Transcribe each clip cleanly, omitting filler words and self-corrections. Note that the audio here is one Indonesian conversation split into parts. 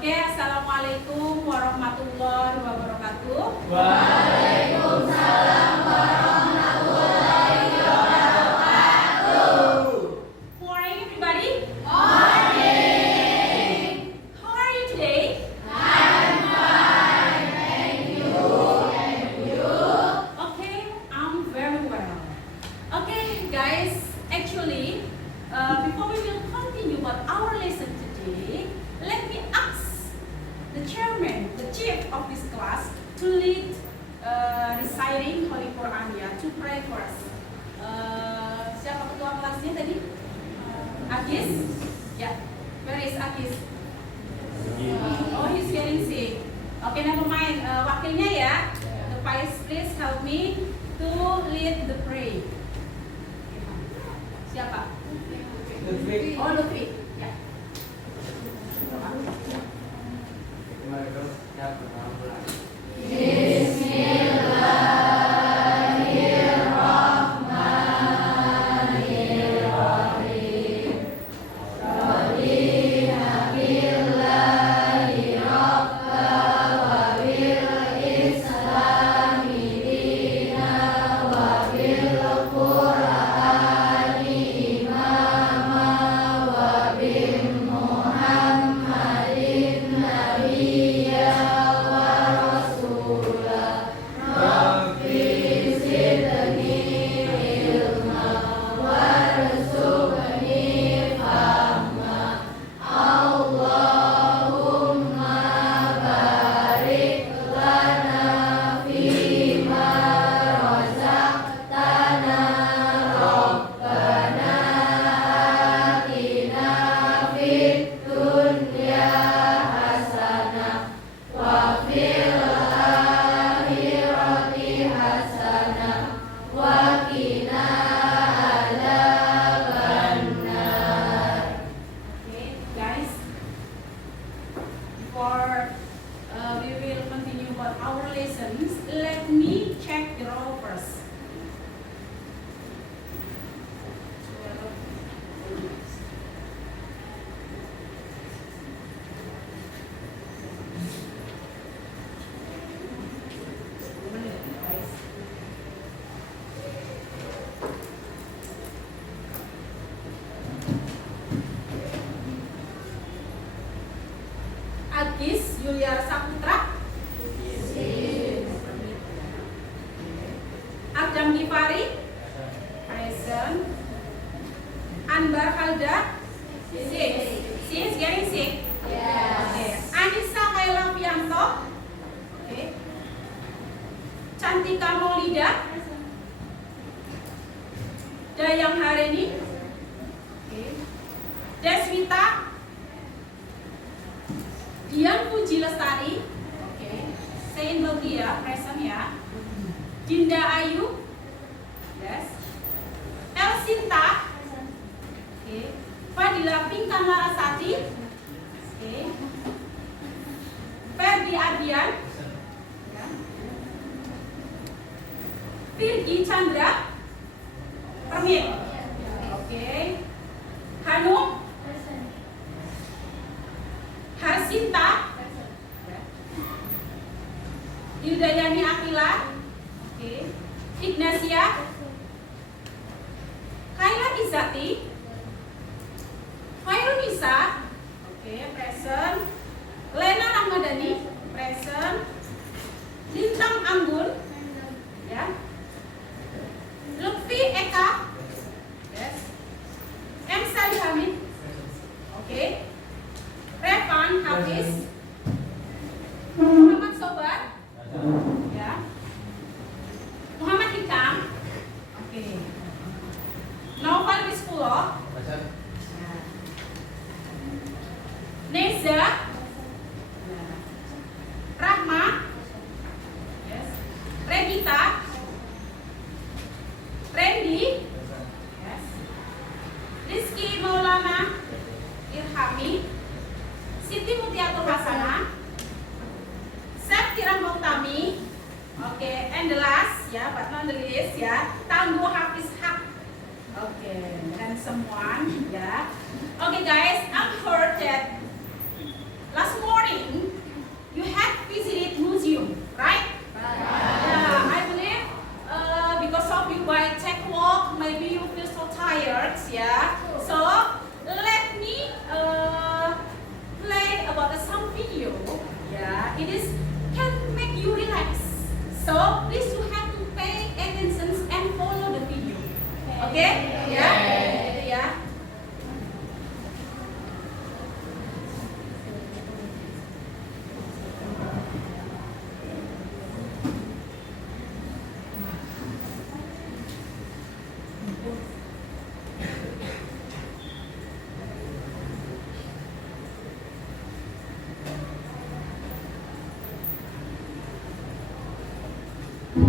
Oke, assalamualaikum warahmatullahi wabarakatuh. Waalaikumsalam warahmatullahi wabarakatuh. Morning, everybody. Morning. How are you today? I'm fine, thank you. And you? Okay, I'm very well. Okay, guys. Actually, before we will continue about our lesson today, let me ask the chairman, the chief of this class, to lead reciting Holy Quran, to pray for us. Siapa ketua kelasnya tadi? Agis? Ya. Where is Agis? Oh, he's getting sick. Okay, never mind. Wakilnya ya. The vice, please help me to lead the prayer. Siapa? Lutfi. Oh, Lutfi. Ya. Bismillahirrahmanirrahim. Radiya billahi rabba wa bil islami dina wa bil qur'ani imama wa bil muhammadin nabiyya wa rasulah. Rabbi zidni ilma warzuqni fahma. Allahumma barik lana fima razaqtana. Rabbana atina fid dunya hasanah wa fil akhirati hasanah wa qina adzabannar. Okay, guys. Before we will continue about our lessons, let me check the roll first. Agis Yuliar Saputra, Adam Gifari, present. Anbar Halda, sick. She is getting sick. Okay. Anissa Kaila Pianto, okay. Cantika Maulida, Dayang Hareni, okay. Deswita, Dian Puji Lestari, okay. Sein Belgia, present ya. Dinda Ayu, yes. Elsinta, okay. Fadila Pinkan Larasati, okay. Ferdi Adian, ya. Virgi Chandra, permit, okay. Hanum, Harsinta, Yudayani Akila, okay. Ignacia, Kaila Izati, Fairunisa, okay, present. Lena Ramadhani, present. Lintang Anggun, ya. Lutfi Eka, yes. M. Salih Hamid, okay. Revan Hafiz, Muhammad Sobat, ya. Muhammad Hikam, oke. Noval Rizkulo, ya. Neza, ya. Rahma, yes. Regita, Randy, yes. Rizky Maulana Irhami, Siti Mutiatur Hasanah, Septira Muhtami, okay, and the last, ya, but not the least, ya, Tangguh Hafiz Haq, okay, handsome one, ya. Okay, guys, I've heard that last morning It is can make you relax. So please you have to pay attention and follow the video. Okay? Ya, itu ya.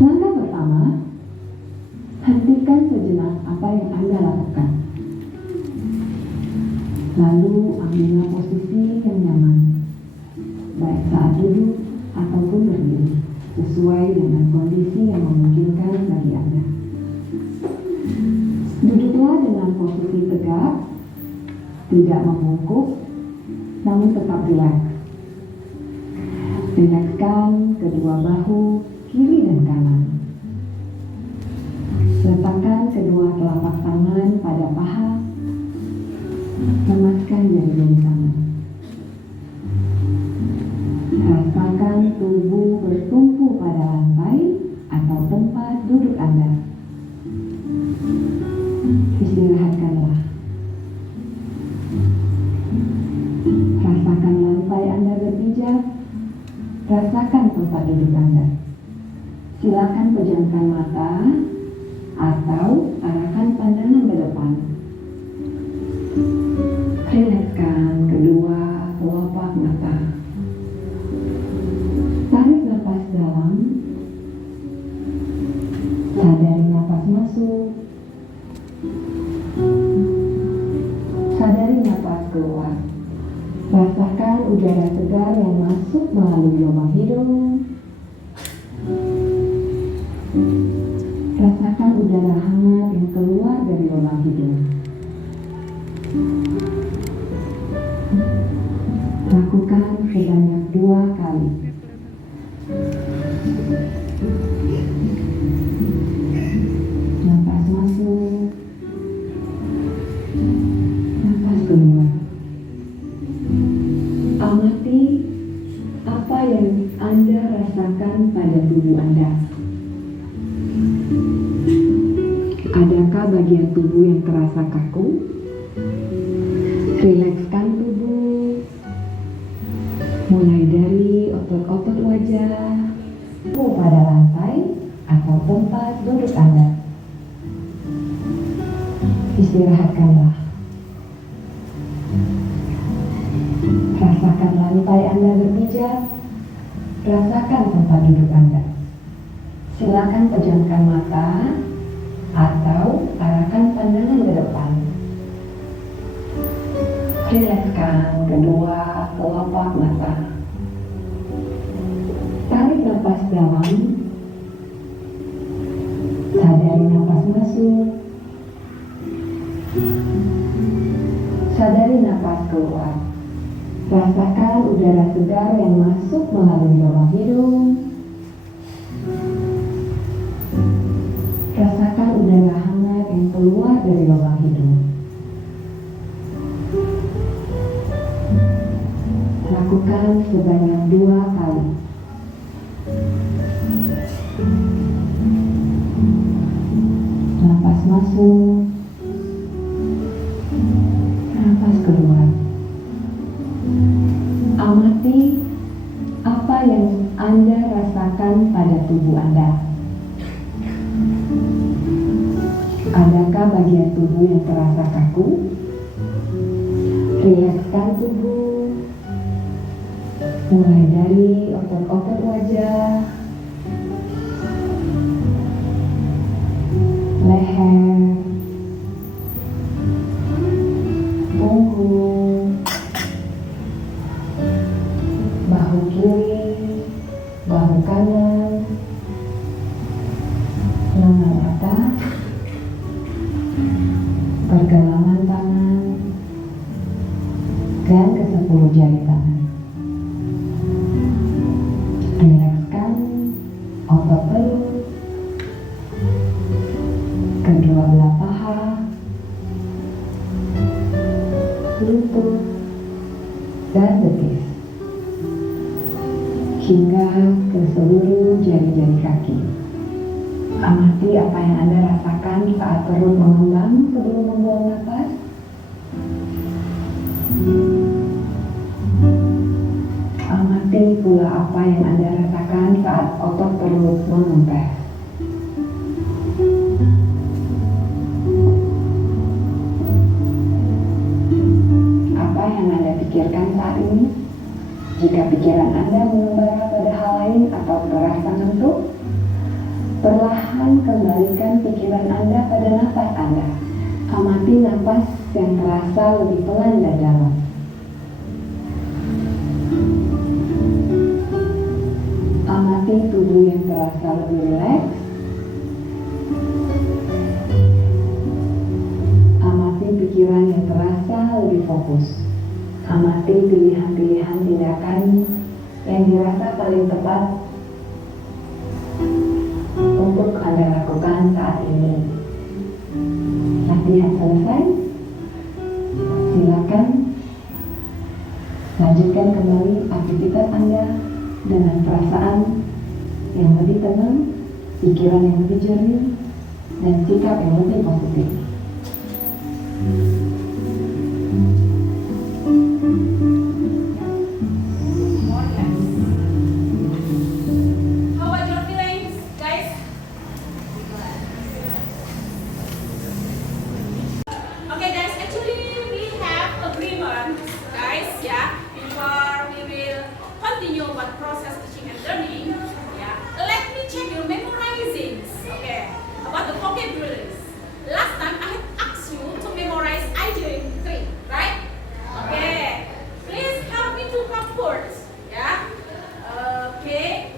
Langkah pertama, hentikan sejenak apa yang Anda lakukan. Lalu ambillah posisi yang nyaman, baik saat duduk ataupun berdiri, sesuai dengan kondisi yang memungkinkan bagi Anda. Duduklah dengan posisi tegak, tidak membungkuk, namun tetap rileks. Rilekskan kedua bahu, kiri dan kanan. Letakkan kedua telapak tangan pada paha. Lemaskan jari-jari tangan. Rasakan tubuh bertumpu pada lantai atau tempat duduk Anda. Istirahatkanlah. Rasakan lantai Anda berpijak. Rasakan tempat duduk Anda. Silakan pejamkan mata atau arahkan pandangan ke depan. Rilekskan kedua kelopak mata. Tarik nafas dalam. Sadari nafas masuk. Sadari nafas keluar. Rasakan udara segar yang masuk melalui lubang hidung. Rasakan udara hangat yang keluar dari lubang hidung. Lakukan sebanyak 2 kali. Nafas masuk. Nafas keluar. Amati apa yang Anda rasakan pada tubuh Anda. Adakah bagian tubuh yang terasa kaku? Rilekskan tubuh, mulai dari otot-otot wajah, pada lantai atau tempat duduk Anda. Istirahatkanlah. Rasakan lantai Anda berpijak, rasakan tempat duduk Anda. Silakan pejamkan mata atau arahkan pandangan ke depan. Rilekskan kedua kelopak mata. Tarik nafas dalam. Sadari nafas masuk. Sadari nafas keluar. Rasakan udara segar yang masuk melalui lubang hidung. Rasakan udara hangat yang keluar dari lubang hidung. Lakukan sebanyak 2 kali. Nafas masuk. Nafas keluar. Amati apa yang Anda rasakan pada tubuh Anda. Adakah bagian tubuh yang terasa kaku? Rilekskan tubuh, mulai dari otot-otot wajah, leher, punggung, bahu kiri, bahu kanan, lengan atas, pergelangan tangan, dan ke-10 jari tangan. Rilekskan otot perut, kedua belah paha, lutut, dan betis. hingga ke seluruh jari-jari kaki. Amati apa yang Anda rasakan saat perut mengembang sebelum membuang nafas. Amati pula apa yang Anda rasakan saat otot perut mengempes. Apa yang Anda pikirkan saat ini? Jika pikiran Anda mengembara pada hal lain atau terasa ngantuk, perlahan kembalikan pikiran Anda pada nafas Anda. Amati nafas yang terasa lebih pelan dan dalam. Amati tubuh yang terasa lebih rileks. Amati pikiran yang terasa lebih fokus. Amati pilihan-pilihan tindakan yang dirasa paling tepat untuk Anda lakukan saat ini. Latihan selesai. Silakan lanjutkan kembali aktivitas Anda dengan perasaan yang lebih tenang, pikiran yang lebih jernih, dan sikap yang lebih positif. How about your feelings, guys? Okay, guys, actually we have agreement, guys, yeah, before we will continue what process teaching and learning, yeah. Let me check your memorizing, okay, about the vocabularies. Last time I had asked you to memorize idea in 3, right? Okay, please help me to come forward, yeah. Okay.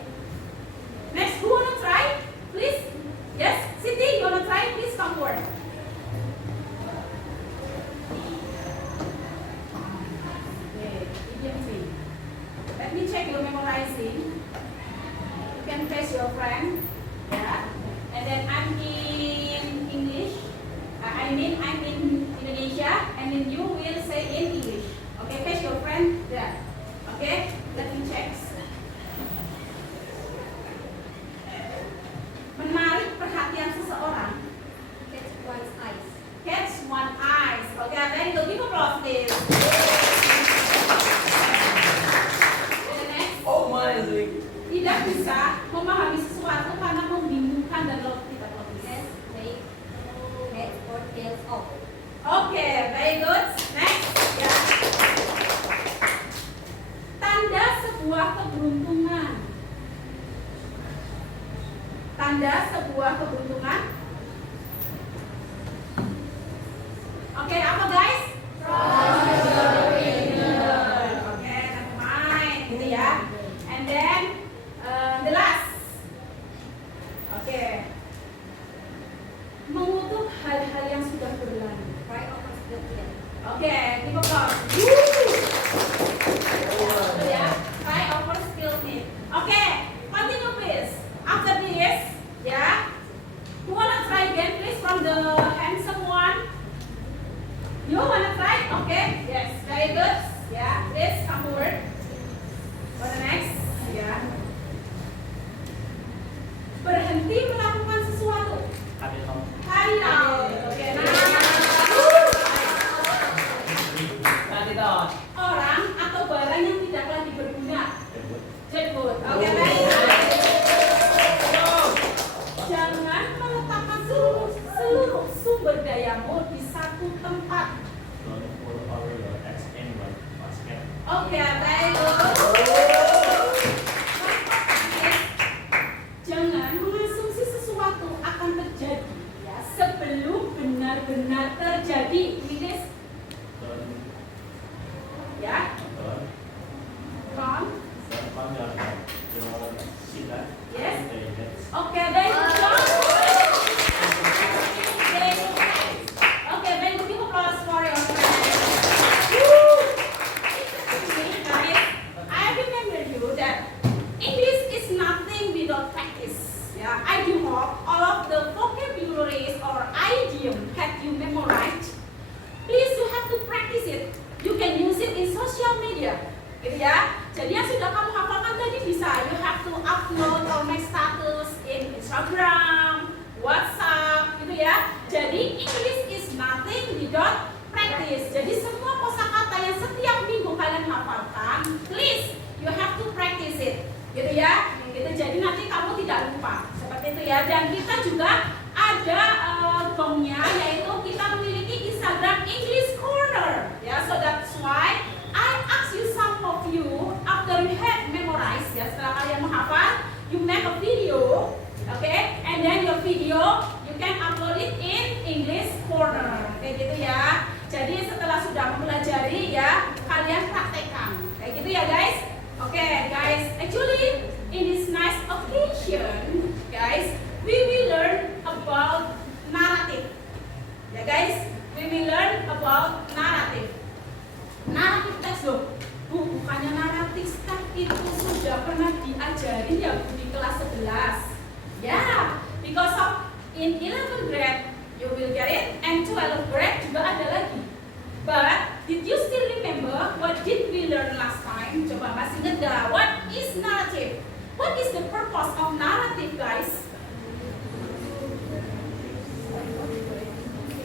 Next, who wanna try? Please. Yes, Siti, you wanna try? Please come forward. Okay, idiom 3. Let me check your memorizing. You can face your friend, yeah. And then I'm in English. I'm in Indonesia, and then you will say in English. Okay, face your friend there. Okay, let me check. Menarik perhatian seseorang. Catch one's eyes. Catch one eyes. Okay, very good. Give applause, please. And the next. Oh my God. Tidak bisa memahami sesuatu karena membingungkan dan tidak logis. Yes, make head or tails off. Okay, very good. Next. Ya. Tanda sebuah keberuntungan. Tanda sebuah keberuntungan. Oke, apa guys? Oke, never mind, gitu ya. And then the last. Oke. Mengutuk hal-hal yang sudah berlalu. Right over split here. Oke, give applause. Betul ya. Try over spilled milk. Oke, continue please. After this, ya. Who wanna try again please from the handsome one? You wanna try? Okay. Yes, very good. Ya, please come forward. For the next, ya. Berhenti melakukan sesuatu. Hari out. Oke, nah. Orang atau barang yang tidak lagi berguna. Jebut. Oke, baik. Jangan meletakkan seluruh sumber dayamu di satu tempat. Oke, baik. Jangan mengasumsi sesuatu akan terjadi ya sebelum benar-benar terjadi. Ini ya. From. Yes. Oke, baik. Oke, baik. Give applause for your friend. Guys, I remember you that English is nothing without practice. Yeah, I do hope all of the vocabularies or idiom that you memorized. Please, you have to practice it. You can use it in social media, gitu ya. Jadi yang sudah kamu hafalkan kan tadi bisa, you have to upload or make status in Instagram, WhatsApp, gitu ya. Jadi English is nothing without practice. Jadi semua kosakata yang setiap minggu kalian hafalkan, please you have to practice it, gitu ya. Gitu. Jadi nanti kamu tidak lupa seperti itu ya. Dan kita juga ada gongnya, yaitu kita memiliki Instagram English Corner, ya. So that's why I ask you, some of you, after you have memorized, ya, setelah kalian menghafal, you make a video, okay, and then your video you can upload it in English Corner, kayak gitu ya. Jadi setelah sudah mempelajari, ya, kalian praktekkan, kayak gitu ya guys. Okay guys, actually in this nice occasion, guys, we will learn about narrative, ya guys. We will learn about narrative. Naratif teks loh, bukannya naratif teks itu sudah pernah diajarin ya di kelas 11. Ya, because of in 11th grade you will get it, and 12th grade juga ada lagi. But did you still remember what did we learn last time? Coba masih ingat gak? What is narrative? What is the purpose of narrative, guys?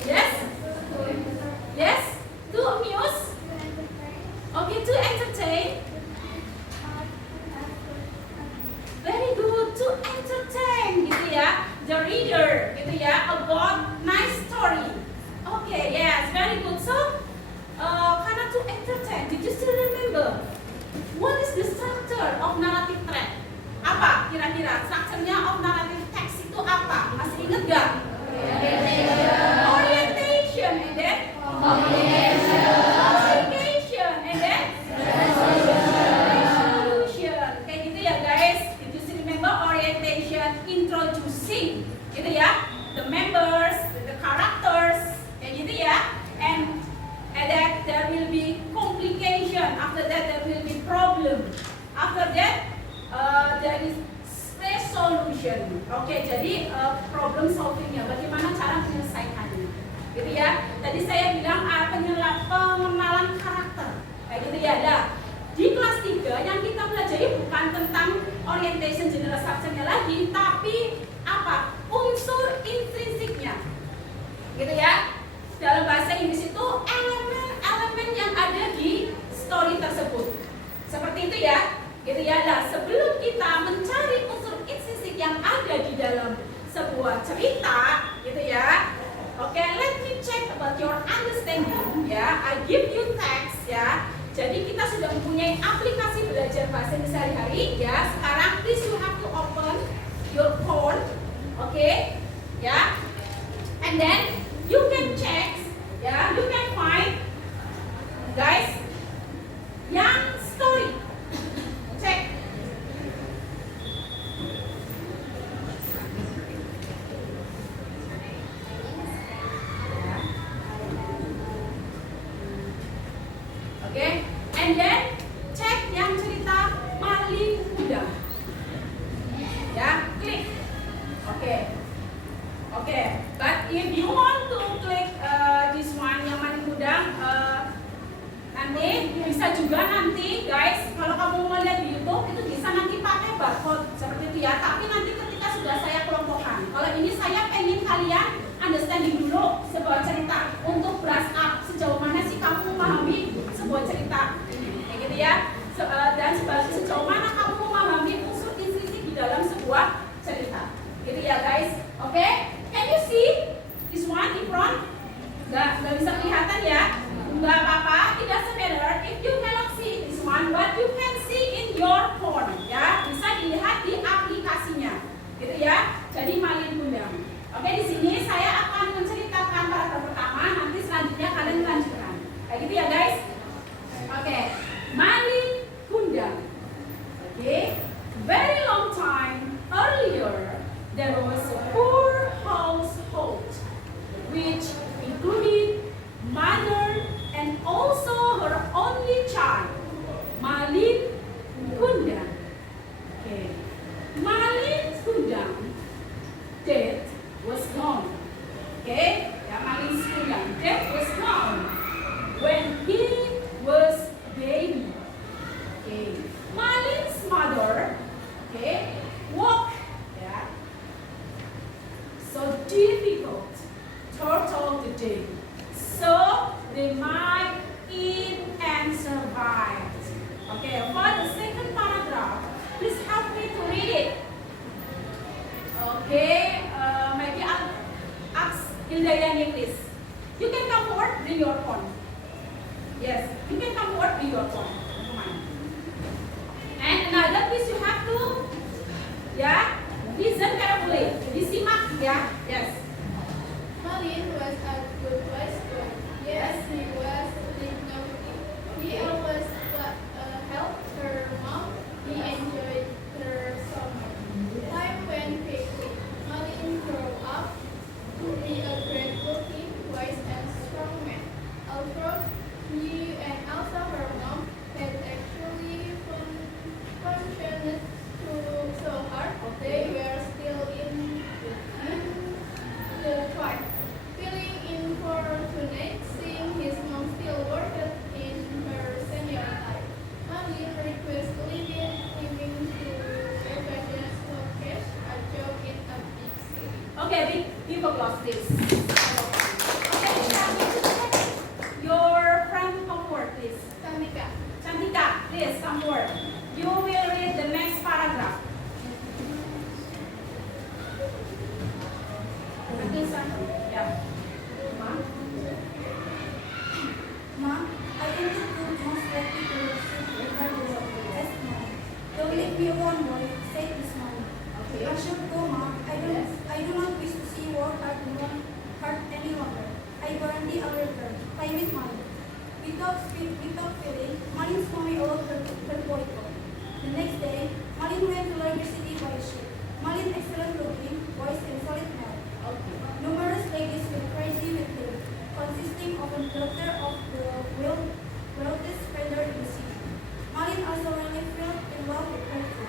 Yes? Yes? To amuse? Okay, to entertain? Very good, to entertain, gitu ya. The reader, gitu ya, about nice story. Okay, yes, very good. So, karena to entertain, did you still remember? What is the structure of narrative thread? Apa kira-kira strukturnya of narrative text itu apa? Masih ingat gak? Orientation, and then? Communication, and then? Resolution. Kayak gitu ya guys. Did you still remember orientation, introducing, gitu ya? The members, the characters, kayak gitu ya. And that there will be complication. After that there will be problem. After that there is resolution. Oke, jadi problem solvingnya, bagaimana cara menyelesaikannya, gitu ya. Tadi saya bilang pengenalan karakter, kayak gitu ya. Nah, di kelas 3 yang kita pelajari bukan tentang orientation general structure-nya lagi, tapi apa? Unsur intrinsiknya, gitu ya. Dalam bahasa Inggris itu elemen-elemen yang ada di story tersebut, seperti itu ya, gitu ya. Nah, sebelum kita mencari unsur intrinsik yang ada di dalam sebuah cerita, gitu ya. Oke, let me check about your understanding, ya. I give you text, ya. Jadi kita sudah mempunyai aplikasi belajar bahasa Inggris sehari-hari, ya. Sekarang please you have to open your phone, oke, ya. And then you can check, ya, you can find, guys, yang story. Cek. Oke, and then cek yang cerita Maling Kuda. Ya, klik. Oke. Oke, but if you want to click this one yang Maling Kuda, nanti bisa juga nanti guys, kalau kamu mau lihat di YouTube itu bisa nanti pakai barcode seperti itu ya. Tapi nanti ketika sudah saya kelompokkan, kalau ini saya pengen kalian understanding dulu sebuah cerita untuk brush up sejauh mana sih kamu memahami sebuah cerita ini, kayak gitu ya. Dan sejauh mana kamu memahami unsur intrinsik di dalam sebuah cerita, gitu ya guys. Oke, can you see this one in front? Nggak bisa kelihatan ya. Nggak apa-apa, it doesn't matter if you cannot see this one, but you can see in your phone, ya. Bisa dilihat di aplikasinya, gitu ya. Jadi Maling Kundang. Oke, di sini saya akan menceritakan paragraf pertama, nanti selanjutnya kalian lanjutkan. Kayak gitu ya guys. Oke, Maling Okay. Malin's mother, okay, walk, yeah, so difficult total today. So they might eat and survive. Okay, for the second paragraph, please help me to read it. Okay, maybe I'll ask Hildayani, please. You can come forward, bring your phone. Yes, you can come forward, bring your phone. Never mind. And another, please, you have to, yeah, listen carefully. Disimak, yeah, yes. Malin was a good boy. Yes, he was dignified. He always helped her mom. He enjoyed her so much. Time went quickly. Malin grew up to be a great-looking, wise, and strong man. Although he and also her mom had actually functioned so hard, they were still in the tribe. Feeling unfortunate, seeing his mom still worked in her senior life, Malin requested living to Evangelist Lokesh, a job in a big city. Okay, give applause, please. Okay, your friend come forward, please. Tamika. Chantika, please come forward. You will read the next paragraph. Yeah. Ma'am? Mom, I think the food most likely to receive regardless of the test money. Don't leave me alone, boy. Save this money. Okay. I should go, Mom. I do not wish to see war hurt any longer. I guarantee I'll return. Play with money. Without feeling, Malin's mommy allowed her boy go. The next day, Malin went to Larger City by ship. Malin excellent looking, voice and solid man. Okay. Numerous ladies were crazy with him, consisting of a daughter of the wealthiest trader in the city. Malin also really fell in love with her too.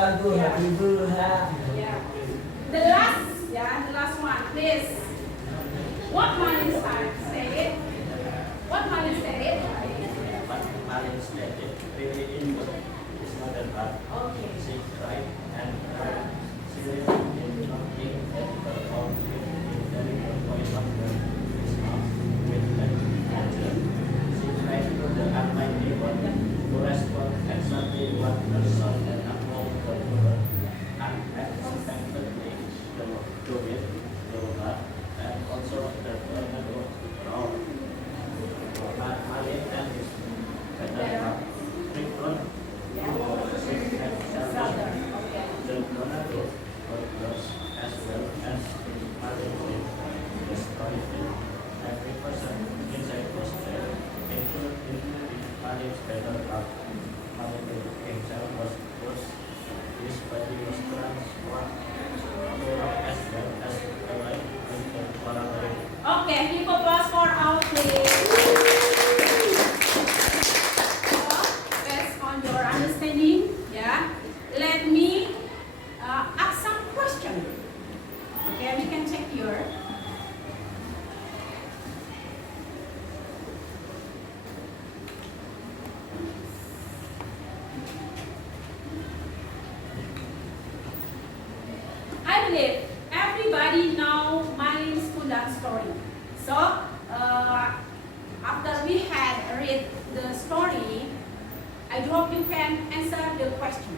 Sagu, Yeah. Ibu, ha. Yeah. The last one, please. What Malin said? What Malin said? But Malin stated really input is not that bad. Okay. She cried and she lived in knocking at the phone in very point of his mouth with an angel. She cried to the Almighty God to respond exactly what her son and among the world unexpectedly do it to her and also the tornado round. Malin and his better half returned Brother. Okay. the tornado were close as well as Malin did destroyed it. Every person inside was dead, including Malin's better half. Malin himself was pushed. His body was transformed to rock as well as alive into Polaroid. Okay, give applause for our please. Based on your understanding, let me ask some question. Okay, we can check here. I believe everybody know Malin's Kundang story. So, after we had read the story, I hope you can answer the question.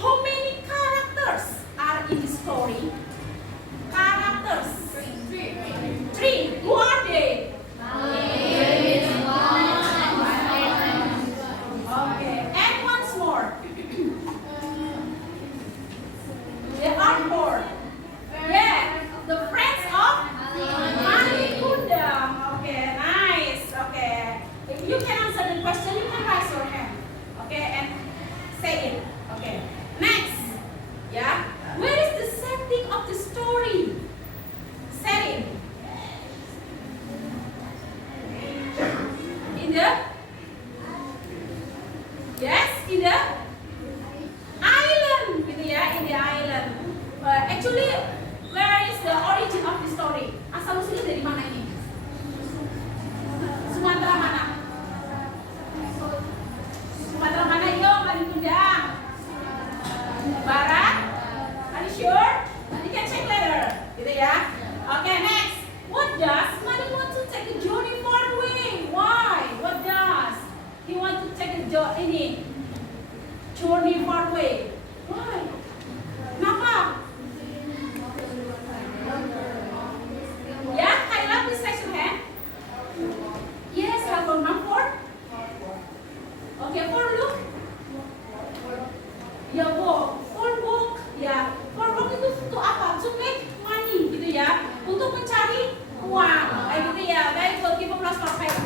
How many characters are in the story? Characters. Three. Who are they? Okay. And once more. There are four. Yeah, the friends of Malin Kundang. Okay, nice. Okay. If you can answer the question, you can raise your hand. Okay, and say it. Okay. Next. Yeah. Where is the setting of the story? Setting. In the in the island, gitu ya, in the island. Actually, where is the origin of the story? Asal usulnya dari mana ini? Sumatera mana? Sumatera mana? Yo, Malin Kundang. Barat? Are you sure? You can check later, gitu ya. Okay, next. What does Malin want to take a journey far away? Why? What does he want to take a journey far away? Why? Kenapa? Ya, Kayla, please raise your hand. Yes, have a number four. Okay, for look. Ya, for work. Ya, for work itu untuk apa? To make money, gitu ya. Untuk mencari uang, kayak gitu ya. Baik, good. Give applause for Kayla.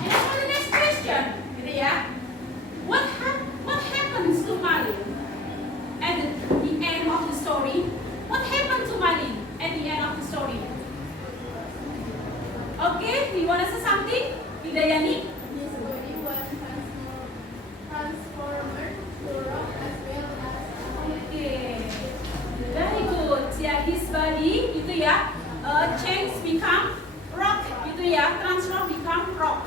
And for the next question, gitu ya. What happens to Malin at the end of the story? What happened to Malin at the end of the story? Okay, do you want to say something? Hidayani? His body was transformed to rock as well as Okay, very good. Ya, his body gitu ya, change become rock gitu ya, transform become rock.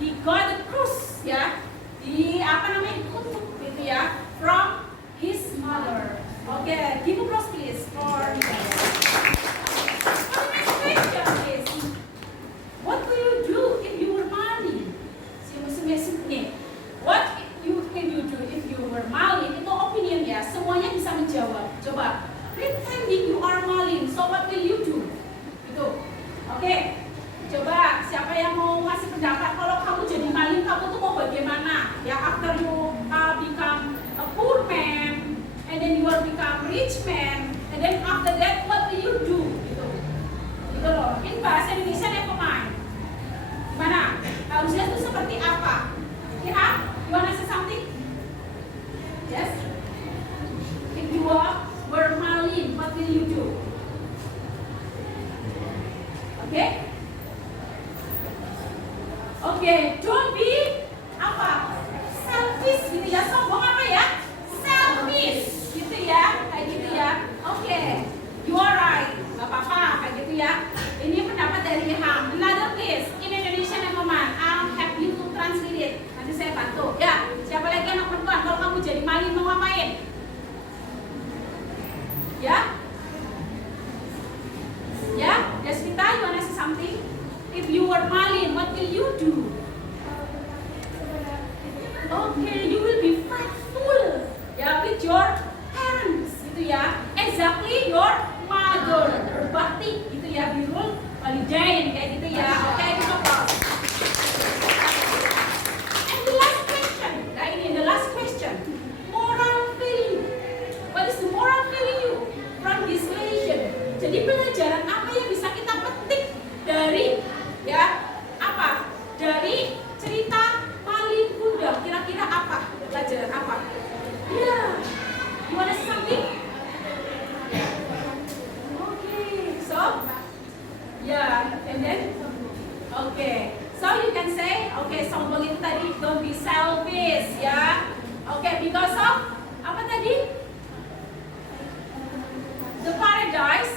He got a curse ya, dikutuk gitu ya, from his mother. Okay, give applause please for Hidayah. For the next question please. What will you do if you were Malin? What can you do if you were Malin? Itu opinion ya, semuanya bisa menjawab. Coba, pretending you are Malin, so what will you do? Gitu. Oke, coba siapa yang mau ngasih pendapat kalau kamu jadi Malin, kamu tuh mau bagaimana? Ya, after you become a poor man, and then you will become rich man, and then after that what will you do? Gitu. Gitu loh. In bahasa Indonesia never mind. Gimana? Harusnya itu seperti apa? Ya, you wanna say something? Yes? If you were Malin, what will you do? Okay? Okay, don't be apa? Selfish gitu ya, sombong apa Oke, sombong itu tadi don't be selfish ya. Oke, because of apa tadi? The paradise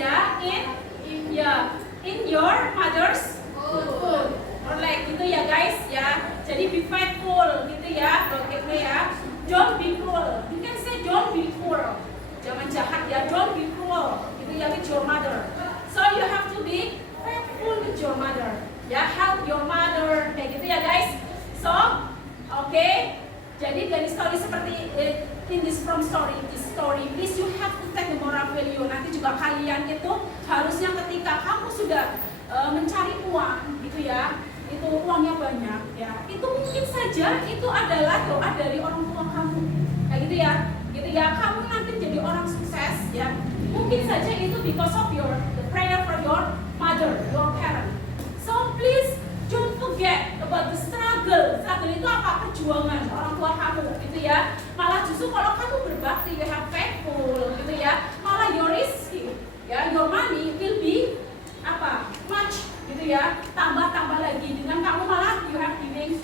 ya in your mother's food. Or like gitu ya guys ya. Jadi be faithful gitu ya. Gitu ya. Don't be cruel. You can say don't be cruel. Jangan jahat ya. Don't be cruel. Gitu ya with your mother. So you have to be faithful with your mother. Ya, help your mother. Kayak gitu ya guys. So, oke. Jadi dari story seperti in this story, please you have to take the moral value. Nanti juga kalian itu harusnya ketika kamu sudah mencari uang gitu ya, itu uangnya banyak ya, itu mungkin saja itu adalah doa dari orang tua kamu, kayak gitu ya, kamu nanti jadi orang sukses ya, mungkin saja itu because of the prayer for your mother, your parent. So please don't forget about the struggle itu apa? Perjuangan orang tua kamu gitu ya. Malah justru kalau kamu berbakti, you have faithful gitu ya, malah your rizki ya, your money will be apa? Much gitu ya, tambah lagi dengan kamu malah you have giving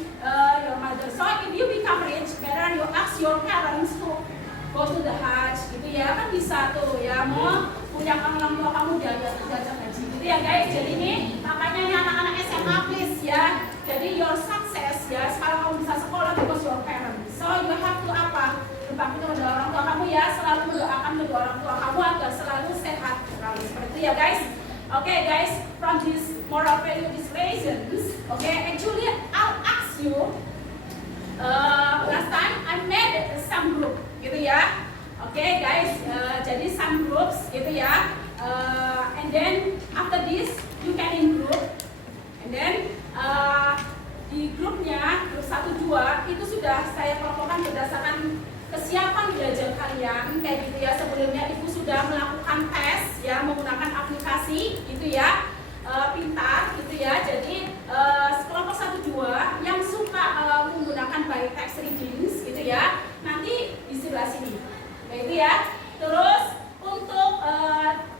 your mother. So if you become rich, better you ask your parents to go to the Hajj gitu ya, kan bisa tuh ya, mau punya orang tua kamu jajan haji gitu ya guys. Jadi ini makanya nih anak-anak SMA please ya, jadi your success ya, sekarang kamu bisa sekolah because your parents. So you have to apa? Berbakti kepada orang tua kamu ya, selalu mendoakan kedua orang tua kamu agar selalu sehat selalu, seperti itu ya guys. Okay guys, from this moral value, these lessons, okay, actually I'll ask you, last time I made some group, gitu ya, okay guys, jadi some groups, gitu ya, and then after this you can in group, and then di grupnya, grup 1, 2, itu sudah saya kelompokkan berdasarkan kesiapan belajar kalian, kayak gitu ya. Sebelumnya ibu sudah melakukan tes ya, menggunakan aplikasi gitu ya, pintar gitu ya. Jadi kelompok 1, 2 yang suka menggunakan by text readings gitu ya, nanti di sebelah sini kayak gitu ya. Terus untuk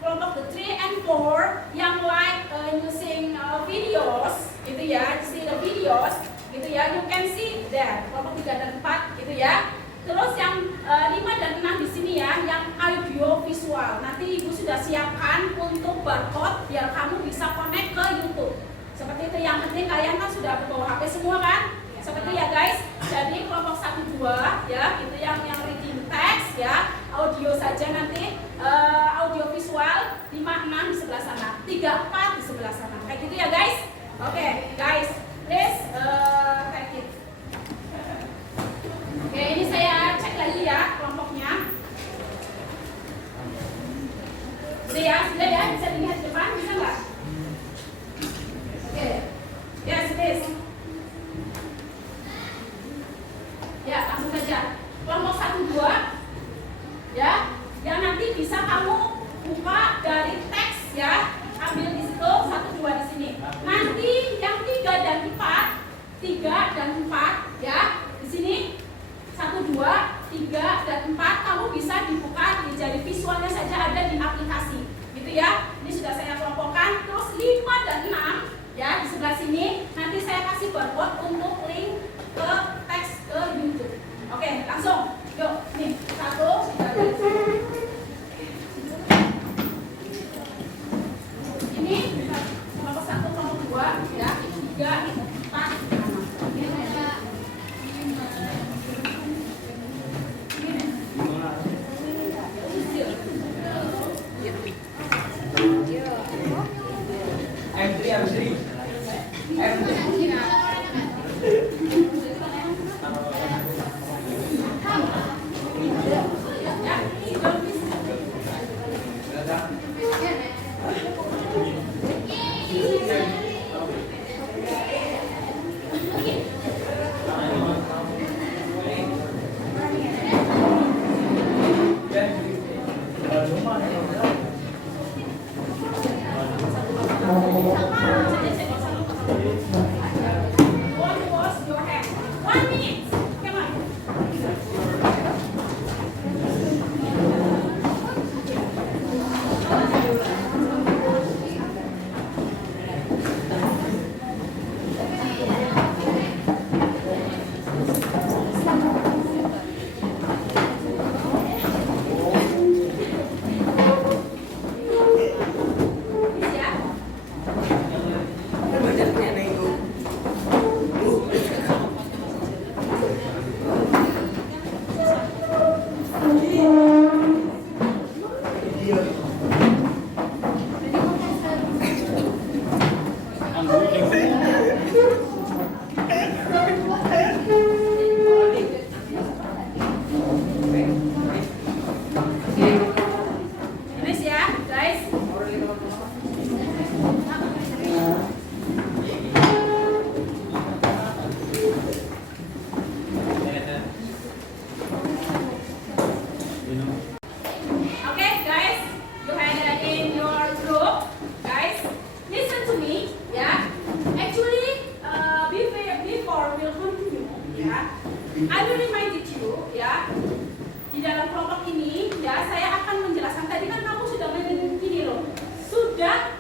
kelompok 3 and 4 yang like using videos gitu ya, see the videos gitu ya, you can see there kelompok 3 dan 4 gitu ya. Terus yang 5 dan 6 di sini ya, yang audio visual. Nanti ibu sudah siapkan untuk barcode biar kamu bisa connect ke YouTube. Seperti itu, yang penting kalian kan sudah bawa HP semua kan? Seperti itu ya guys. Jadi kelompok 1, 2 ya, itu yang reading text ya, audio saja nanti, audio visual 5, 6 di sebelah sana, 3, 4 di sebelah sana. Kayak gitu ya guys. Oke, guys, please take it. Oke, ini saya cek lagi ya kelompoknya. Sudah ya, bisa dilihat depan, bisa nggak? Oke, yes please. Ya, langsung saja. Kelompok 1, 2 ya, yang nanti bisa kamu buka dari teks ya, ambil di situ 1, 2 di sini. Nanti yang 3 dan 4 ya, di sini 1, 2, 3 dan 4 kamu bisa dibuka, jadi visualnya saja ada di aplikasi gitu ya. Ini sudah saya kelompokkan. Terus 5 dan 6 ya, di sebelah sini nanti saya kasih barcode untuk link ke teks ke YouTube. Oke, langsung yuk, nih 1, 3 dan 4. Ini kelompok 1, kelompok 2 ya, 3, 4. I will remind you ya, di dalam kelompok ini ya saya akan menjelaskan. Tadi kan kamu sudah gini loh, sudah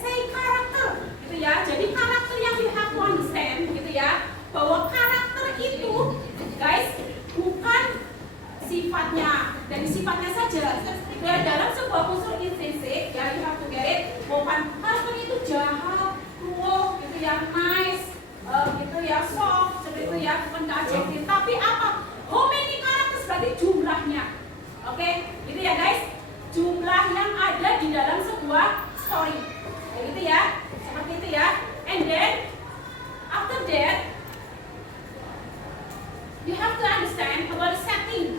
say karakter gitu ya. Jadi karakter yang we have to understand gitu ya, bahwa karakter itu guys bukan sifatnya, dari sifatnya saja ya, dalam sebuah unsur intrinsik ya, you have to get it, bukan karakter itu jahat, cruel gitu ya, nice gitu ya, soft seperti itu ya, bukan adjektif, tapi apa? How many karakter berarti jumlahnya, oke? Gitu ya guys, jumlah yang ada di dalam sebuah story, kayak gitu ya, seperti itu ya. And then after that you have to understand about the setting,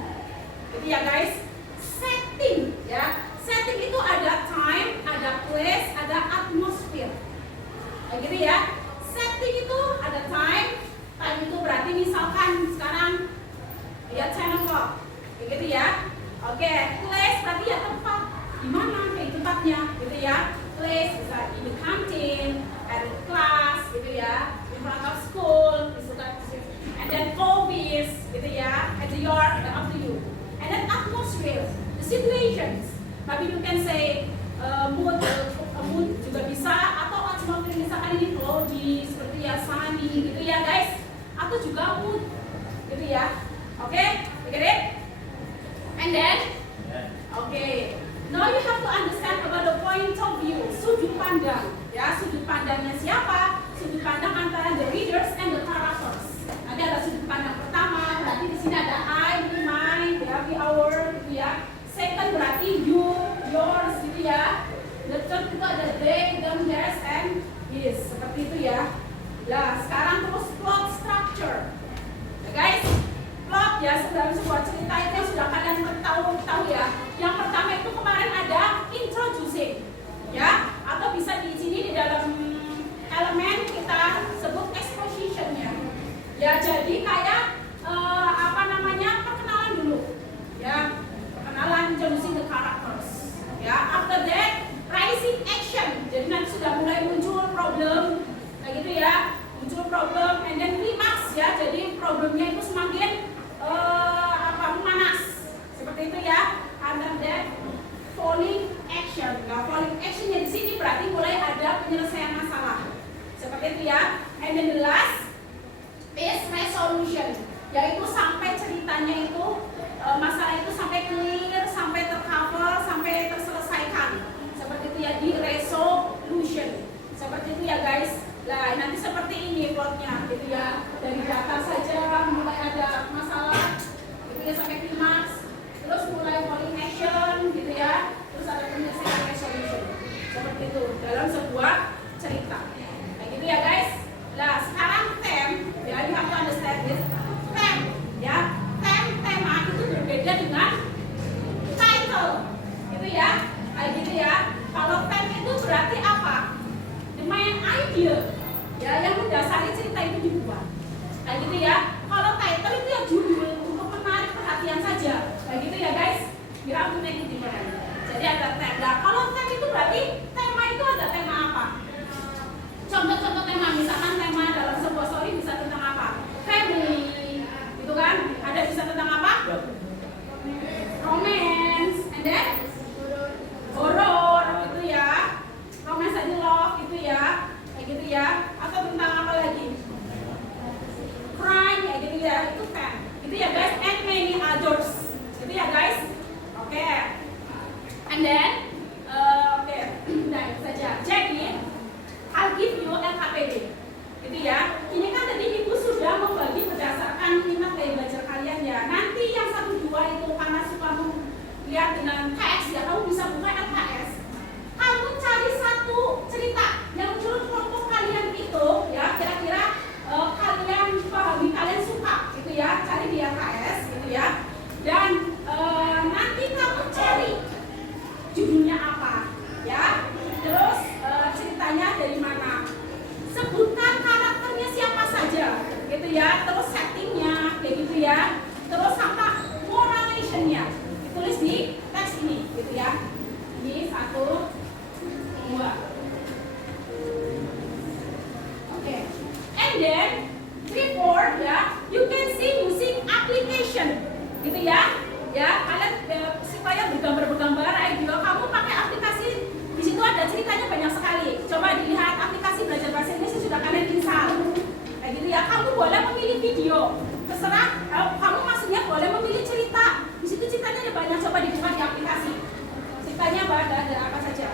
gitu ya guys. Setting ya, setting itu ada time, ada place, ada atmosphere, kayak gitu ya. Setting itu ada time, time itu berarti misalkan sekarang ya 10 o'clock, kayak gitu ya. Oke, place berarti ya tempat, di mana kayak tempatnya, gitu ya. Place bisa in the canteen, at the class, gitu ya, in front of school, and then office, gitu ya, at the yard, up to you. And then atmosphere, the situations. Tapi you can say mood juga bisa, atau atmosphere misalkan ini cloudy, seperti ya sunny, gitu ya guys. Atau juga mood, gitu ya. Oke, get it? And then, okay. Now you have to understand about the point of view, sudut pandang. Ya, sudut pandangnya siapa? Sudut pandang antara the readers and the characters. Nanti ada sudut pandang pertama, berarti di sini ada I, mine, ya, we, our, gitu ya. Second berarti you, yours, gitu ya. The third itu ada they, them, theirs, and his, seperti itu ya. Nah, sekarang terus plot structure, ya, guys. Plot ya, dalam sebuah cerita itu yang sudah kalian tahu ya. Yang pertama itu kemarin ada introducing, ya, atau bisa di sini di dalam elemen kita sebut exposition ya. Ya, jadi kayak perkenalan dulu, ya, perkenalan, introducing the characters, ya. After that, rising action. Jadi nanti sudah mulai muncul problem, kayak gitu ya, muncul problem, and then climax ya. Jadi problemnya itu semakin memanas, seperti itu ya. Under that, falling action. Nah, falling actionnya di sini berarti mulai ada penyelesaian masalah, seperti itu ya. And then the last is resolution, yaitu sampai ceritanya itu masalah itu sampai clear, sampai tercover, sampai terselesaikan, seperti itu ya, di resolution, seperti itu ya guys. Nah, nanti seperti ini plotnya, gitu ya. Dari data saja mulai ada masalah, gitu ya, sampai klimaks, terus mulai falling action, gitu ya, terus ada penyelesaian resolution, seperti itu dalam sebuah cerita, kayak gitu ya guys. Nah, sekarang theme, ya, you have to understand this. Theme, ya, tema itu berbeda dengan title, gitu ya, kayak gitu ya. Kalau theme itu berarti apa? The main idea, ya, yang mendasari cerita itu dibuat, kayak gitu ya. Kalau title itu ya judul untuk menarik perhatian saja, kayak gitu ya guys. You have to make it different. Jadi ada theme. Nah, kalau theme itu berarti tema itu ada tema apa? Contoh-contoh tema, misalkan tema dalam sebuah story bisa tentang apa? Family, gitu kan? Ada bisa tentang apa? Romance, and then horror, gitu ya. Romance and love, gitu ya, kayak gitu ya. Atau tentang apa lagi? Crime, kayak gitu ya. Itu theme, gitu ya guys. And many others, gitu ya guys. Oke. And then, oke, nah itu saja. Jadi I'll give you LKPD, gitu ya. Ini kan tadi ibu sudah membagi berdasarkan minat gaya belajar kalian ya. Nanti yang 1-2 itu karena suka melihat dengan teks ya, kamu bisa buka LKS. Kamu cari satu cerita yang menurut kelompok kalian itu ya, kira-kira kalian pahami, kalian suka, gitu ya. Cari di LKS, gitu ya. Dan nanti kamu cari judulnya apa, ya. Terus ceritanya dari mana, sebutkan karakternya siapa saja, gitu ya. Terus settingnya, kayak gitu ya. Terus sama moralationnya ditulis di teks ini, gitu ya. Ini 1, 2. Oke. And then 3, 4 ya, you can see using application gitu ya. Ya, kalian supaya bergambar-gambar juga kamu pakai aplikasi. Di situ ada ceritanya banyak sekali. Coba dilihat aplikasi belajar bahasa Inggris sudah kalian install. Kayak gitu ya. Kamu boleh memilih video. Terserah kamu maksudnya boleh memilih cerita. Di situ ceritanya ada banyak. Coba dibuka di aplikasi. Ceritanya ada apa saja.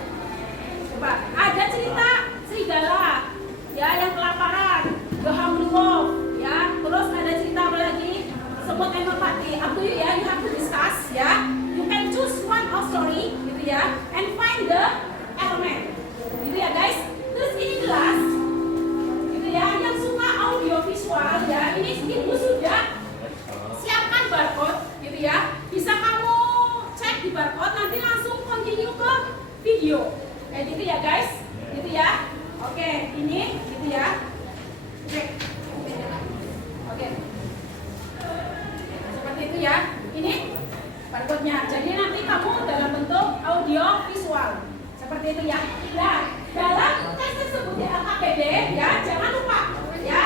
Coba ada cerita serigala ya yang kelaparan, the hungry wolf ya. Terus ada cerita apa lagi? Semut and merpati. Up to you ya, you have to discuss ya. You can choose one of story gitu ya, and find the element gitu ya guys. Terus ini gelas gitu ya, yang suka audio visual ya, ini ibu sudah siapkan barcode gitu ya. Bisa kamu cek di barcode, nanti langsung continue ke video kayak gitu ya guys, gitu ya. Oke, ini gitu ya. Oke. Seperti itu ya. Ini barcode-nya. Jadi nanti kamu dalam bentuk audio visual. Seperti itu ya. Nah, dalam tes tersebut ya LKPD ya, jangan lupa ya.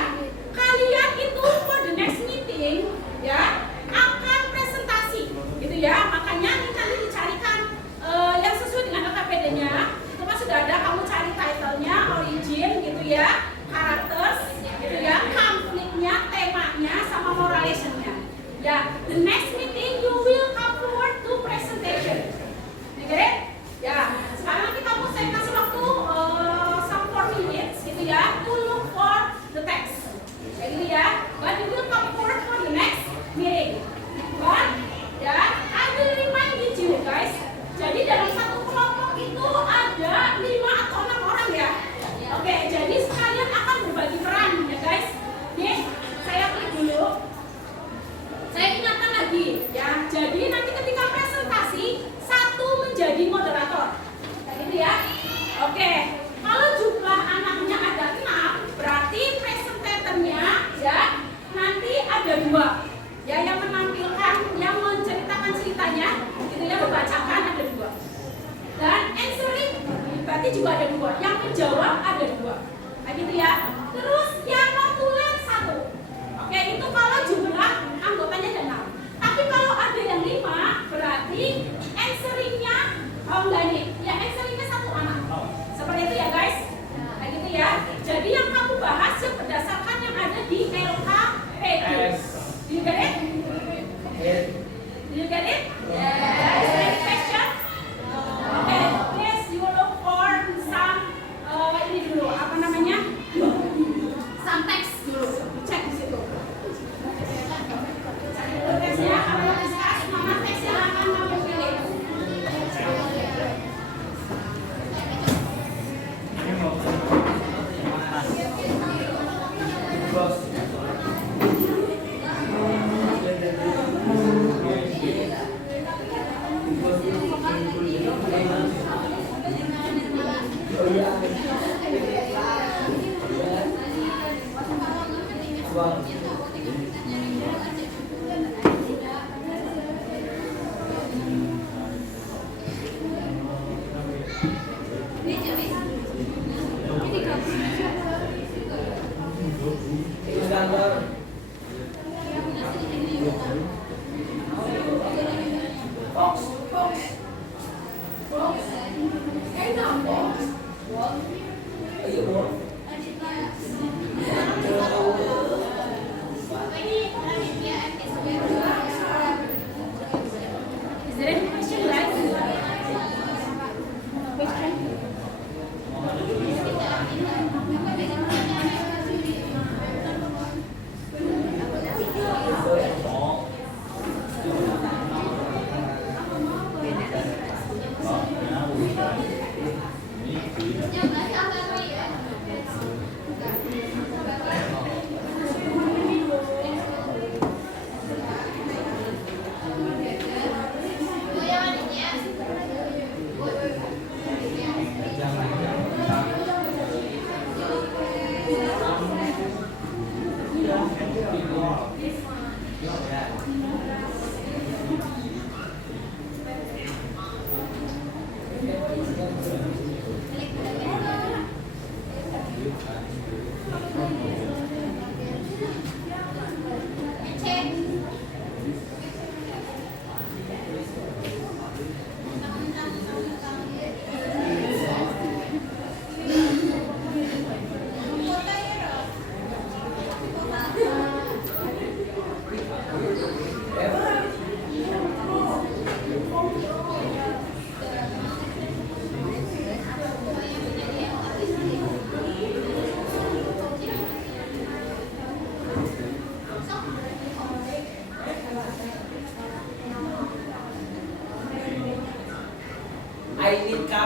Kalian itu for the next meeting ya akan presentasi gitu ya. Makanya ini nanti dicarikan yang sesuai dengan LKPD-nya. Itu kan sudah ada, kamu cari title-nya, origin gitu ya, characters gitu ya, konfliknya, temanya sama moralization-nya. Ya, the next meeting you will come forward to presentation. You get it? Ya, sekarang nanti kamu saya kasih waktu some 4 minutes gitu ya to look for the text. Kayak gitu ya. But you will come forward for the next meeting. But ya, I will remind you guys. Jadi dalam satu kelompok itu ada 5 atau 6 orang ya. Oke, jadi sekalian akan berbagi peran ya guys. Nih, saya klik dulu. Saya ingatkan lagi ya. Jadi nanti ketika presentasi satu menjadi moderator. Kayak gitu ya. Oke. Kalau jumlah anaknya ada 6, berarti presentatornya ya nanti ada 2. Ya, yang menampilkan, yang menceritakan ceritanya, gitu ya, membacakan ada 2. Dan answering berarti juga ada 2. Yang menjawab ada 2. Nah gitu ya. Terus yang notulen 1. Oke, itu kalau jumlah anggotanya ada 6. Tapi kalau ada yang 5, berarti answeringnya enggak nih. Ya, answeringnya 1 anak. Seperti itu ya guys. Nah gitu ya. Jadi yang kamu bahas yang berdasarkan yang ada di LKPD. Do you get it? Do you get it? Yes. Any question? Okay, please you look for some ini dulu, apa namanya? Some text dulu. Cek di situ. Cari dulu teksnya, kamu discuss mana teks yang akan kamu pilih. Is there any question, guys?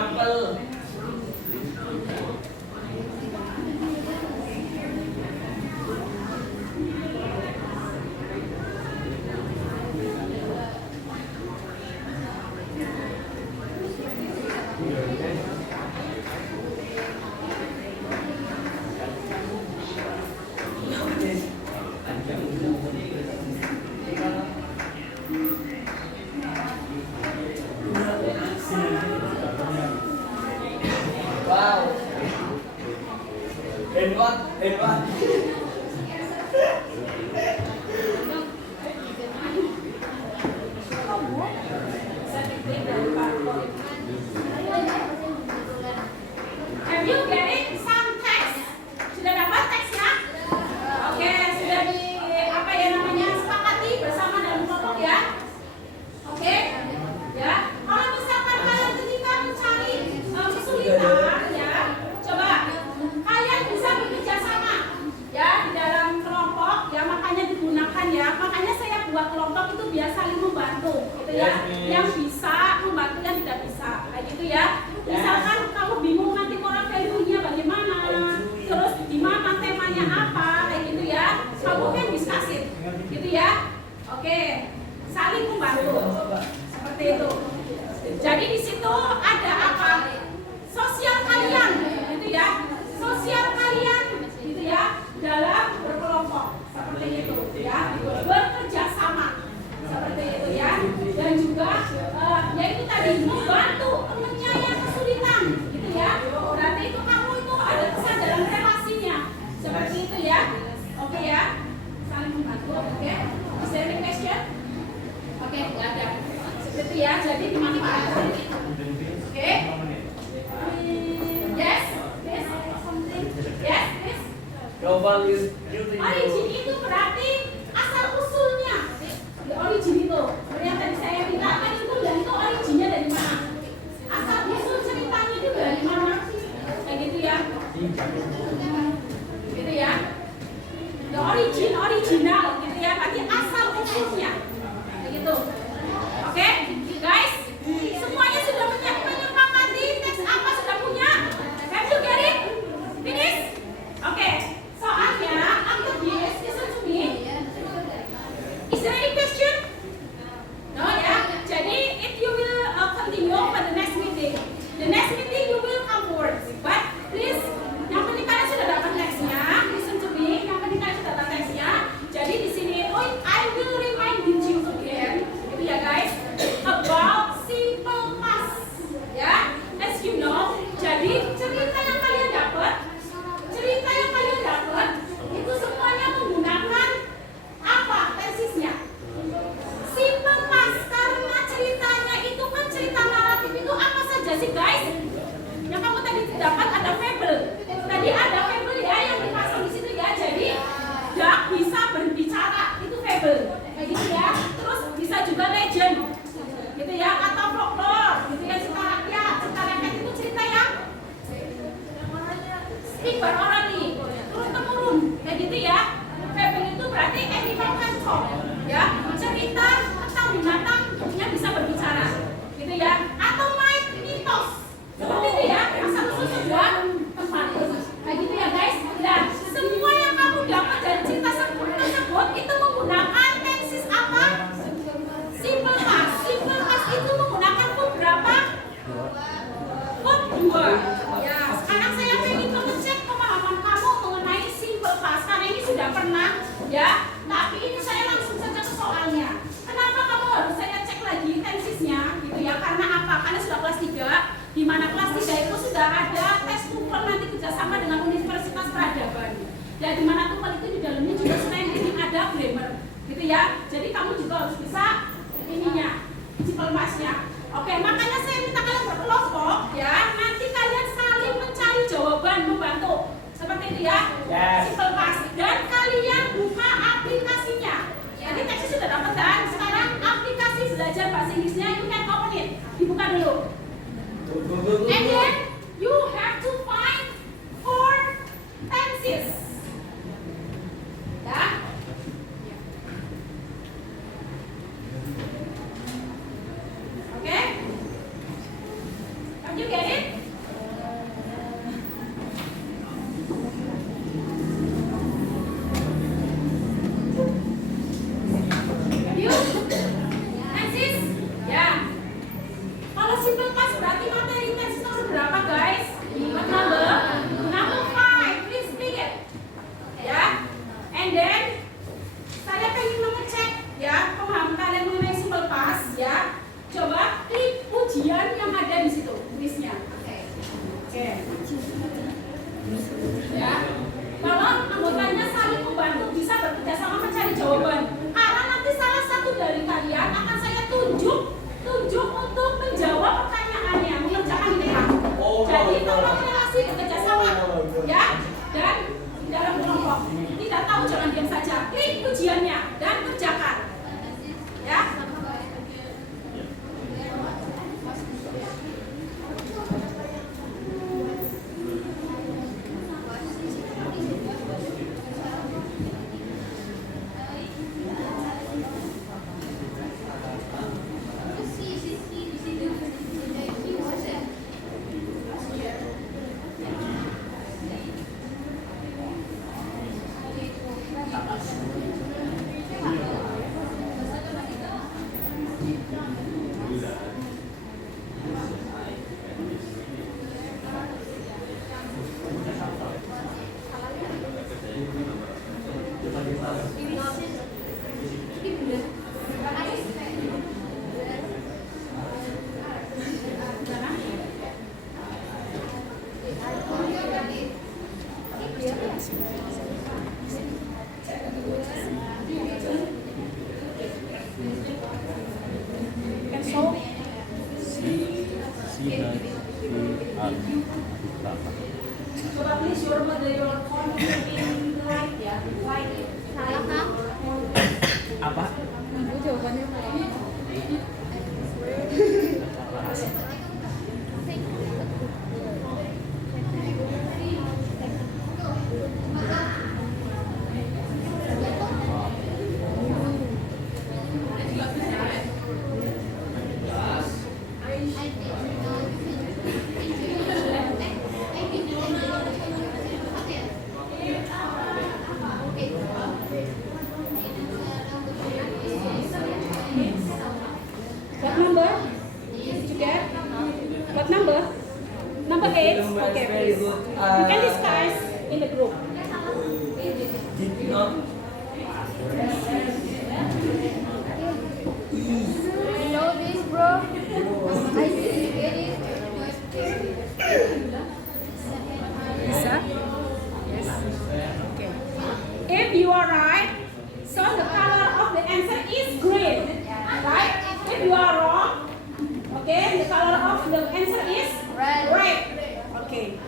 example. Wow. Hebat. Have you get it? Some text? Sudah dapat teksnya? Oke, sudah di apa ya namanya sepakati bersama dalam kelompok ya? Oke, ya. Kalau misalkan kalian ketika mencari kesulitan, ya, coba kalian bisa bekerja sama, ya, di dalam kelompok, ya, makanya digunakan ya. Makanya saya buat kelompok itu biar saling membantu, gitu ya. Yang bisa membantu yang tidak bisa, kayak gitu ya. Misalkan kamu bingung nanti moral value-nya bagaimana, terus di mana temanya apa, kayak gitu ya. Kamu kan diskusin, gitu ya. Oke, saling membantu, seperti itu. Jadi di situ ada apa? Sosial kalian, gitu ya. Sosial kalian, gitu ya, dalam berkelompok, seperti itu, ya. Bekerja sama, seperti itu ya. Dan juga yaitu tadi membantu temennya yang kesulitan, gitu ya. Berarti itu kamu itu ada kesadaran relasinya, seperti itu ya. Oke ya, saling membantu. Oke, is there any question? Oke, nggak ada. Seperti ya. Jadi gimana Pak? Oke. Yes, yes, something. Yes, yes. Global is Origin itu berarti asal usulnya. Di origin itu, yang tadi saya minta kan itu dan itu originnya dari mana? Asal usul ceritanya itu dari mana? Kayak gitu ya. Gitu ya. The origin original gitu ya. Berarti asal usulnya. Kayak gitu. Oke, guys. Semuanya sudah menyepakati teks apa sudah punya? Have you get it? Finish? Oke. Soalnya after this, listen to me. Is there any question? No, ya. Jadi if you will continue for the next meeting you will come forward. But please, yang penting kalian sudah dapat teksnya. Listen to me. Yang penting kalian sudah dapat teksnya. Jadi di sini, I will remind you again, gitu ya guys, about simple past. Ya, as you know. Jadi cerita yang kalian dapat itu semuanya menggunakan apa tesisnya? Simple past, karena ceritanya itu kan cerita naratif itu apa saja sih guys? Yang kamu tadi dapat ada fable. Tadi ada fable ya yang dipasang di situ ya. Jadi duck bisa berbicara, itu fable. Kayak gitu ya. Terus bisa juga legend. Gitu ya, atau folklore, gitu ya, cerita rakyat. Cerita rakyat itu cerita yang speak orally, turun temurun, kayak gitu ya. Fable itu berarti animal control, ya, cerita tentang binatang yang bisa berbicara, gitu ya. Atau mitos, seperti itu ya. Asal usul sebuah tempat, kayak gitu ya guys. Dan semua yang kamu dapat dari cerita tersebut itu menggunakan tenses apa? Simple past. Simple past itu menggunakan verb berapa? Verb 2. Ya, sekarang saya ingin mengecek pemahaman kamu mengenai simple past. Karena ini sudah pernah, ya. Tapi ini saya langsung saja ke soalnya. Kenapa kamu harus saya cek lagi tensesnya, gitu ya? Karena apa? Karena sudah kelas 3, di mana kelas 3 itu sudah ada tes TOEFL nanti kerjasama dengan Universitas Peradaban. Ya, di mana TOEFL itu di dalamnya juga selain ini ada grammar, gitu ya. Jadi kamu juga harus bisa ininya, simple past-nya. Oke, makanya saya minta kalian berkelompok, ya. Nanti kalian saling mencari jawaban, membantu. Seperti itu ya. Yes. Simple past. Dan kalian buka aplikasinya. Jadi teksnya sudah dapat kan? Sekarang aplikasi belajar bahasa Inggrisnya, you can open it. Dibuka dulu. And then you have to find 4 tenses. Ya. Oke? Have you get it? tahu jangan diam saja. Klik ujiannya dan kerjakan. Ya. Coba please your confident right ya, right. Salah Kang. Apa? Jawabannya What number? Did you get? What number? Number 8. Number is Okay, very please. good. You can discuss in the group. Did not. You know this, bro? I didn't get it. Lisa? Yes. Okay. If you are right, so the color of the answer is green. Right? If you are wrong, okay, the color of the answer is Red. red. Okay.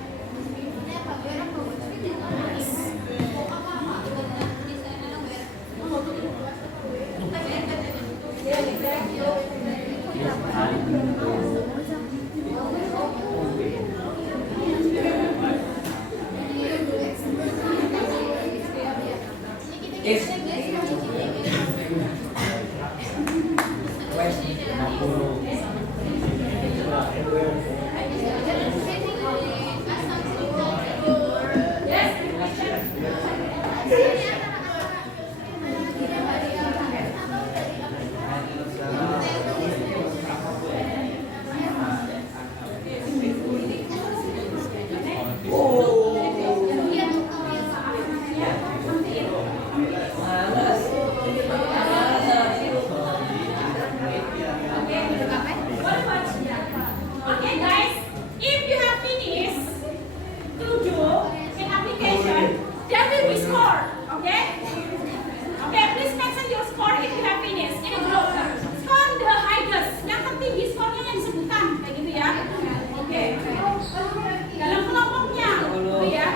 Okay guys, if you have finished to do an application, there will be score. Okay? Okay, please mention your score if you have finished in a group. Score the highest. Yang tertinggi skornya yang disebutkan kayak gitu ya. Oke. Dalam kelompoknya, gitu ya.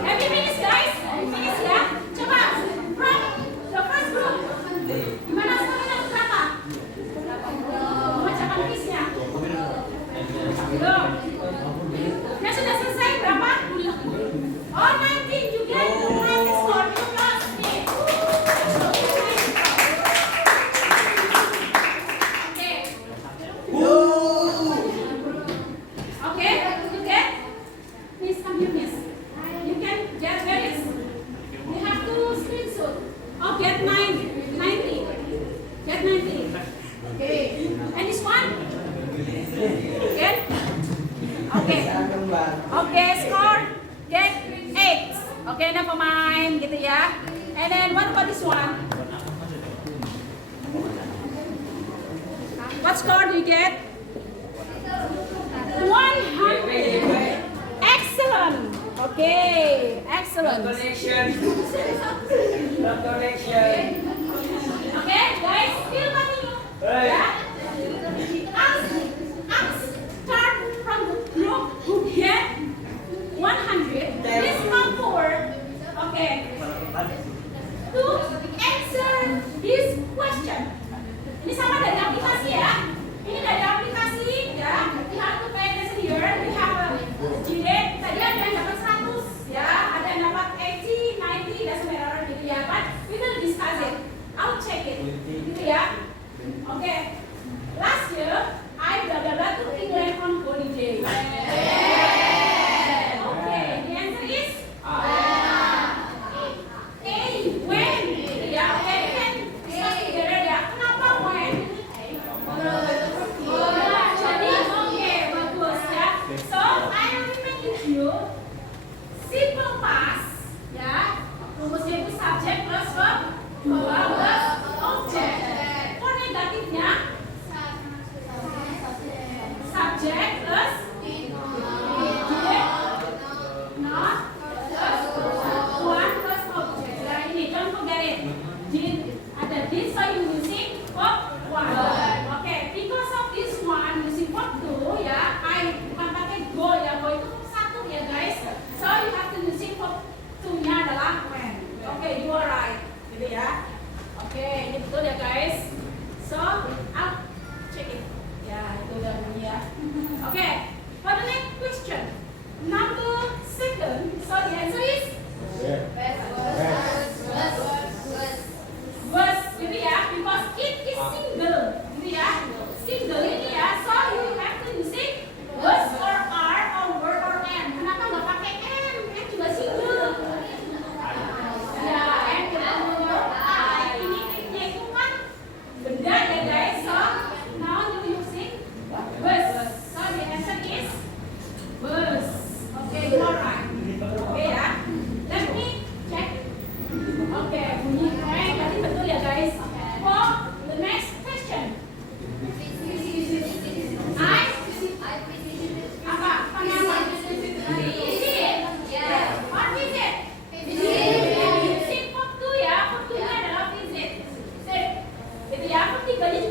Have you finished guys? Finish ya. Coba from the first group. Gimana skornya berapa? Membacakan listnya. Belum. Yang sudah selesai berapa? Oh 19 juga. 19 score. You plus me. Okay. You get? Please come here, miss. You can get various. You have to screenshot. Oh, get 90. Get 90. Okay. And this one? Get? Okay. Okay, score. Get 8. Okay, never mind. Gitu ya. And then what about this one? What score do you get? 100. Excellent. Okay, excellent. Connection. Not connection. Okay, guys, still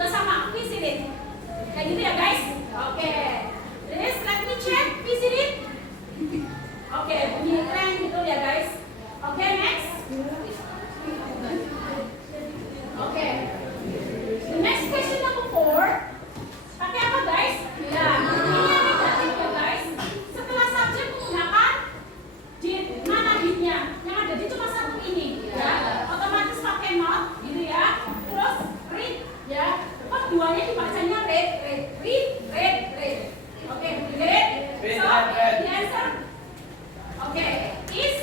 sama aku visit it. Kayak gitu ya guys. Oke. Please let me check visit it. Oke, bunyi keren gitu ya guys. Oke, next. Oke. The next question number 4. Pakai apa guys? Ya, ini yang negatif ya guys. Setelah subjek menggunakan did, mana didnya? Yang ada di cuma satu ini, ya. Otomatis pakai not, gitu ya. Terus read, ya. Kok duanya dibacanya read. Oke, read. So, the answer. Oke, is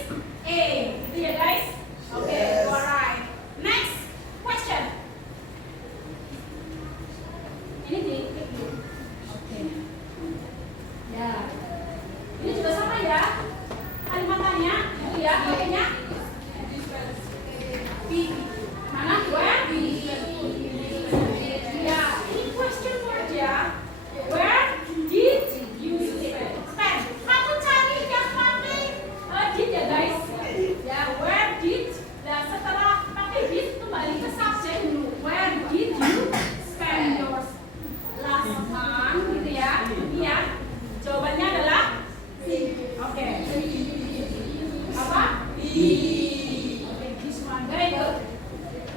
A, gitu ya guys. Oke, alright. Next question. Ini di oke. Ya. Ini juga sama ya. Kalimatannya itu ya, pakainya B. Mana? Where? B. Ya, ini question word ya. Where did you spend? Kamu cari yang pakai did ya guys. Ya, where did. Nah, setelah pakai did kembali ke subjek. Where did you spend your last month gitu ya. Ini ya. Jawabannya adalah oke. Apa? Oke, this one. Very good.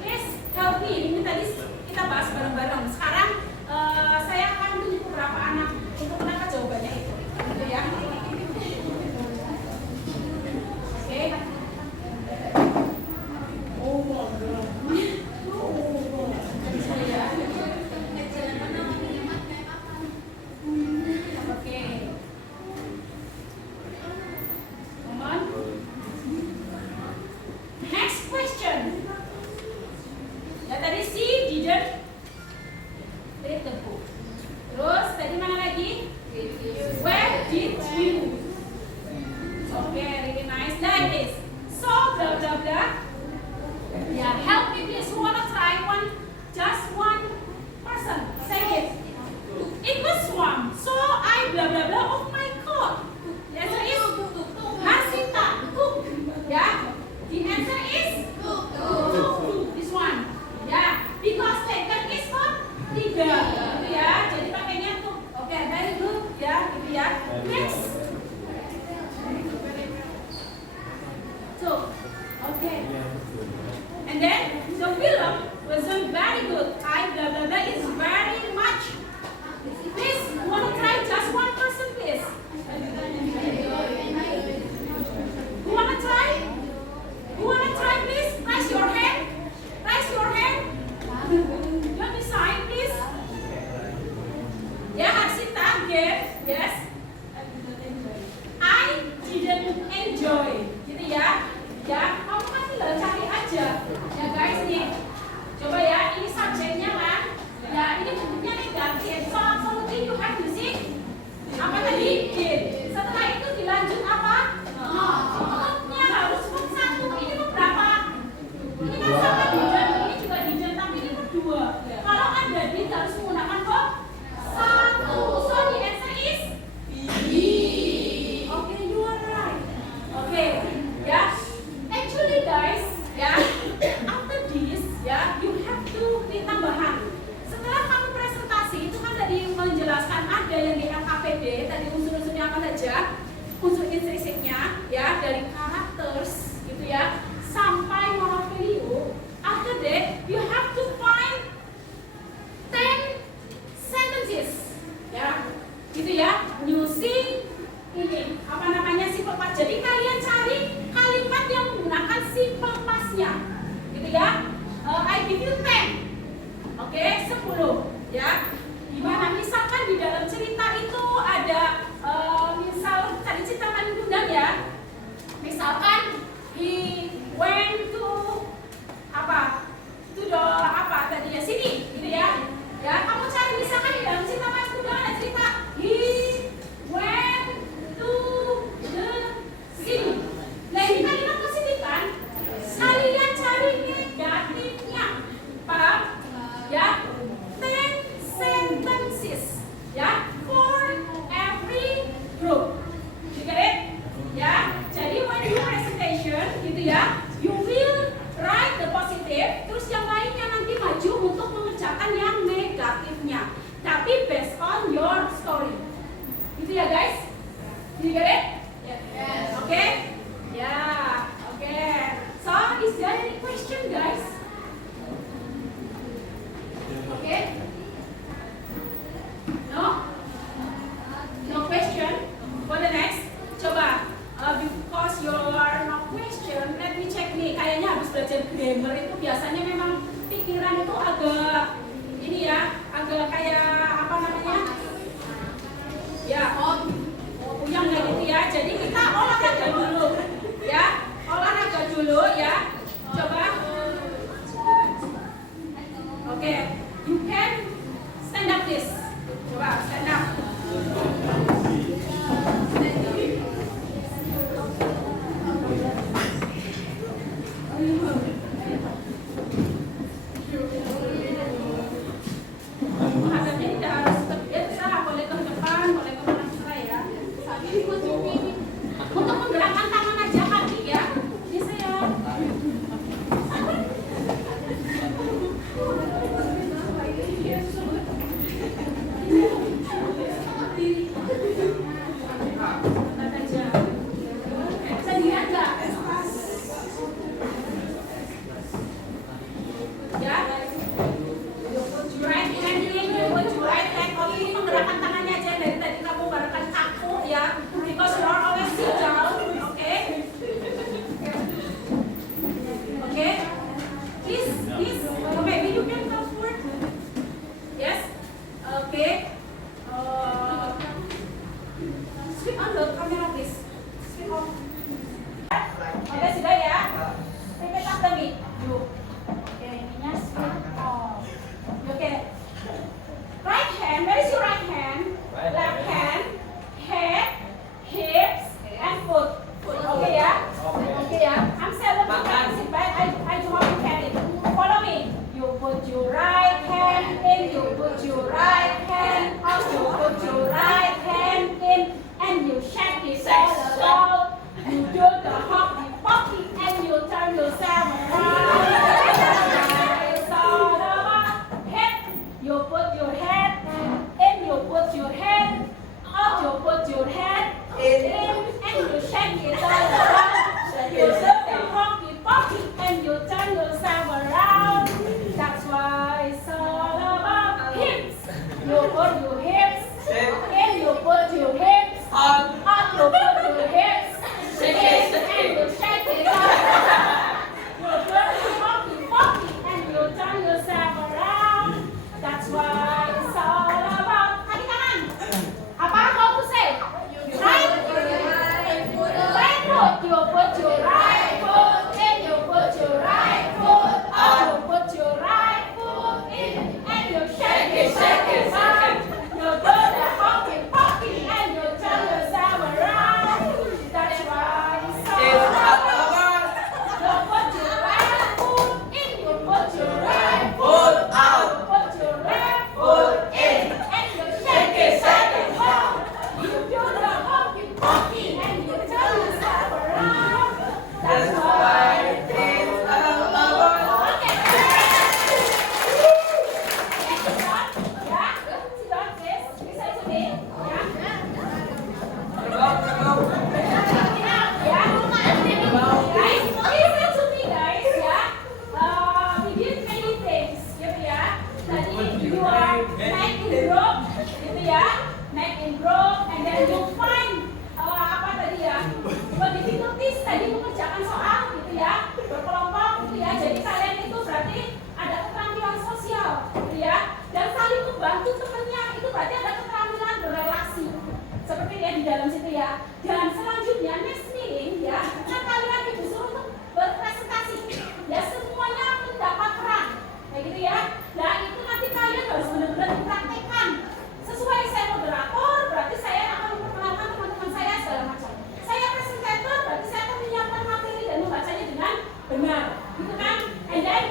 Please help me. Ini tadi kita bahas bareng-bareng. Sekarang saya akan tunjuk beberapa anak untuk menangkap jawabannya itu. Gitu ya. Oke. Oke. Come on. Next question. Ya tadi si didn't read the book. Terus tadi mana lagi? Where did you? Oke, really nice. Like this. So blah blah blah. Yeah, help me please. Who wanna try one? Just one person. Say it. It was swam. So I blah blah blah of my coat. The answer is Hasita. Cook. Yeah. The answer is cook. This one. Yeah. Because taken is for tiga. Gitu ya. Jadi pakainya cook. Oke, very good. Ya, gitu ya. Next. So, okay. And then the film wasn't very good. I blah blah blah is very much. Please, wanna try just one person, please? Who wanna try? Who wanna try, please? Raise your hand. Raise your hand. Don't be shy, please. Yeah, Harsita, yes. I didn't enjoy. Gitu ya. Ya, kamu kan tinggal cari aja. Ya guys nih. Coba ya, ini subjeknya kan. Ya, ini bentuknya negatif. So, absolutely you have to see. Apa tadi? Did. Setelah itu dilanjut apa? Not-nya harus pun satu. Ini tuh berapa? Ini kan sama didn't. Ini juga didn't, tapi ini tuh dua. Kalau ada did harus menggunakan verb satu. So, the answer is B. Okay, you are right. Okay, ya. Actually guys, ya, after this, ya, you have to ditambahan. Setelah kamu presentasi itu kan tadi menjelaskan ada yang di LKPD, tadi unsur-unsurnya apa saja, unsur intrinsipnya, ya, dari characters, gitu ya, sampai moral value. After that, you have to find 10 sentences, ya, gitu ya, using ini apa namanya simple past. Jadi kalian cari kalimat yang menggunakan simple past-nya, gitu ya. I give you 10. Oke, 10 ya. Gimana misalkan di dalam cerita itu ada misal tadi cerita paling gundam ya. Misalkan he went to apa? To the apa tadi ya sini, gitu ya. Ya, kamu cari misalkan di dalam cerita paling gundam ada cerita he went to the city. Nah, ini kalimat positif kan? Kalian cari negatifnya. Paham? Ya. 10 can stand up please. Coba stand up. Menghadapnya tidak harus terbiasa, boleh ke depan, boleh ke belakang saya ya. Untuk menggerakkan tangan aja kaki ya. Bisa ya. Sendirian nggak? Ya. Right hand in, right hand out. Ini menggerakkan tangannya aja dari tadi kamu barangkali kaku ya. Because you are always sit down, okay? Okay? Please. Okay, maybe you can come forward. Yes? Okay. Switch on the camera, please. Switch on. Oke, sudah ya? Repeat after me. Yuk. Oke, ininya switch off. Okay. Right hand, where is your right hand? Left hand, head, hips, and foot. Okay ya? Okay ya? I'm seven to sit back. I do how you carry it. Follow me. You put your right hand in, you put your right hand out, you put your right hand in, and you shake it all around. You do the hoppy poppy, and you turn yourself around. It's all about head. You put your head in, you put your head out, you put your head in, and you shake it all around. You do the hoppy poppy, and you turn yourself around. That's why it's all about hips. You put your hips in, you put your hips out, you put your hips in, and you shake it all around. You do the hoppy poppy, and you turn yourself around. That's why it's all about kaki kanan. Apa how to say? Right foot. You put your right foot in. You put your right foot out. You put your right foot in, and you shake it out. You do the hoppy poppy, and you turn yourself around. That's why it's all about. You put your right foot in. You put your right foot out. You put your left foot in, and you shake it out. You do the hoppy poppy, and you turn yourself around. That's why it's all about. Okay. Ya, sit down, please. Listen to me. Ya. Guys, listen to me, guys. Ya. We did many things, gitu ya. Tadi you are neck in group, gitu ya. Neck in group, and then you find apa tadi ya? Difficulties tadi mengerjakan soal, gitu ya. Berkelompok, gitu ya. Jadi kalian itu berarti ada keterampilan sosial, gitu ya. Dan saling membantu temannya, itu berarti ada keterampilan berrelasi. Seperti ya di dalam situ ya. Dan selanjutnya next meeting ya, kan kalian disuruh untuk berpresentasi. Ya semuanya mendapat peran, kayak gitu ya. Nah itu nanti kalian harus benar-benar dipraktekkan. Sesuai saya moderator, berarti saya akan memperkenalkan teman-teman saya segala macam. Saya presentator, berarti saya akan menyiapkan materi dan membacanya dengan benar, gitu kan? And then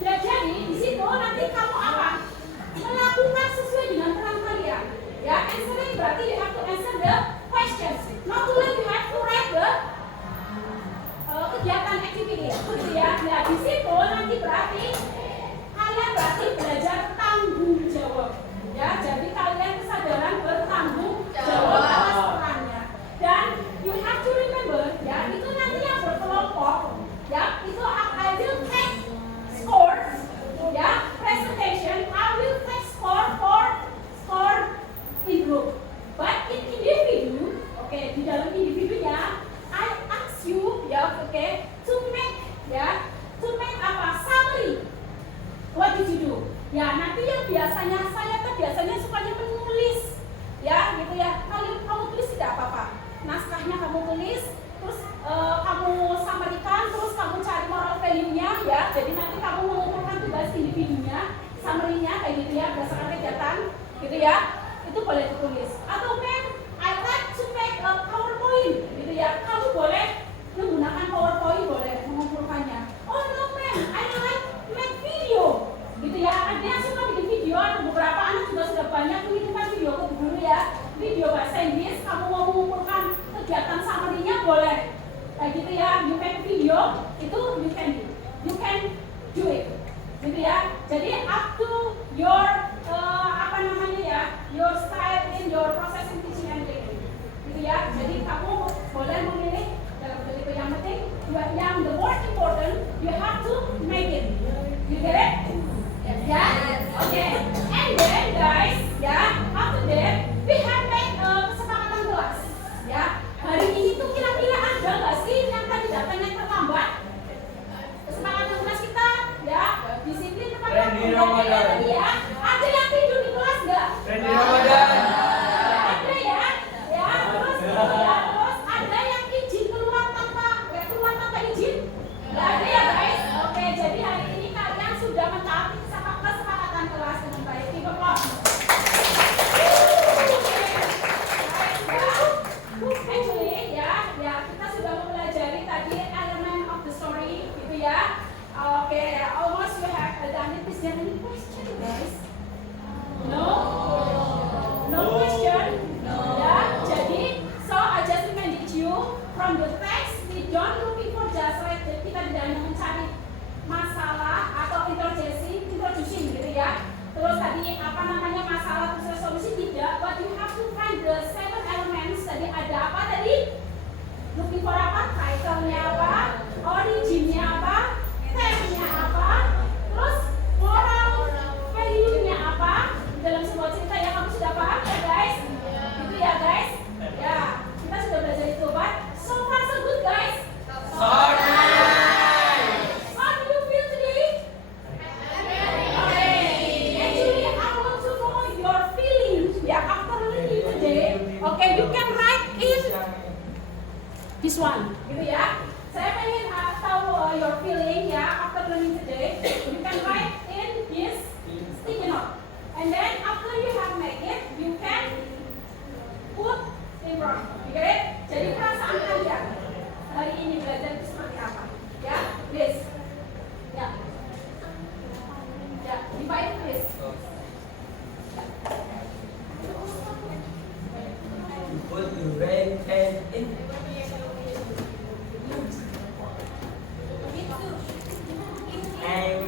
ya, jadi di situ nanti kamu apa? Melakukan sesuai dengan peran kalian. Ya, answering berarti you have to answer the questions. Not only you have to write the kegiatan activity, gitu ya. Nah di situ nanti berarti kalian berarti belajar tanggung jawab. Ya, jadi kalian kesadaran bertanggung jawab atas perannya. Dan you have to remember, ya itu nanti yang berkelompok, ya itu I will take scores, ya presentation I will take score for score in group. But in individu, okay, di dalam individunya I ask you, ya okay, to make apa summary. What did you do? Ya nanti yang biasanya saya tuh biasanya sukanya menulis, ya gitu ya. Kamu tulis tidak apa-apa. Naskahnya kamu tulis, terus kamu samarikan, terus kamu cari moral value-nya, ya. Jadi nanti kamu mengumpulkan tugas individunya summary-nya kayak gitu ya, berdasarkan kegiatan gitu ya, itu boleh ditulis. Atau ma'am, I like to make a PowerPoint gitu ya, kamu boleh menggunakan PowerPoint, boleh mengumpulkannya. Oh no ma'am, I like make video gitu ya, ada yang suka bikin video, atau beberapa anak juga sudah banyak mengirimkan video ke guru ya, video bahasa Inggris. Kamu mau mengumpulkan kegiatan summary-nya boleh kayak gitu ya, you make video, itu you can do it gitu ya. Jadi up to your your style in your process in teaching and learning gitu ya. Jadi kamu boleh memilih dalam bentuk yang penting, yang the most important you have to make it. You get it? Yeah? Okay. And then guys, ya, after that we have made kesepakatan kelas. Ya, hari ini tuh kira-kira ada nggak sih yang tadi datangnya terlambat? Kesepakatan kelas kita, ya, disiplin tepat waktu. Tadi ya, ada yang tidur di kelas nggak? Ada ya, ya, terus ada yang izin keluar tanpa izin? Nggak ada ya guys. Oke, jadi hari ini kalian sudah mentaati kesepakatan kelas dengan baik. Give applause. Actually ya kita sudah mempelajari tadi elemen of the story gitu ya. Oke, almost you have done it. Is there any question guys? No question? Ya, jadi so I just reminded you from the text we don't looking for just right. Kita tidak hanya mencari masalah atau introducing gitu ya. Terus tadi masalah terus resolusi tidak, but you have to find the 7 elements. Tadi ada apa tadi? Looking for apa? Title-nya apa? Origin-nya apa? Theme-nya apa? Terus moral value-nya apa? Dalam sebuah cerita ya, kamu sudah paham ya guys? Gitu ya guys? Ya, kita sudah belajar itu, but so far so good guys? How do you feel today? Actually, I want to know your feelings. Yeah, after learning today, okay, you can write in this one, gitu ya. Saya pengen tahu your feeling ya after learning today. You can write in this sticky note, and then after you have made it, you can put in front. You get it? Jadi perasaan kalian hari ini belajar itu seperti apa? Ya, please. Ya. Ya, divide please. Put your right hand in. And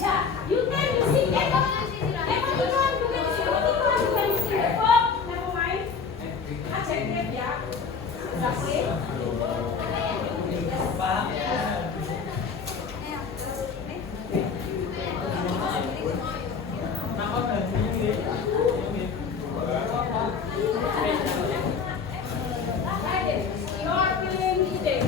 Ya, you can using that. Emoticon juga using emoticon juga using that. Oh, never mind. Adjective ya. Exactly. Your feeling today.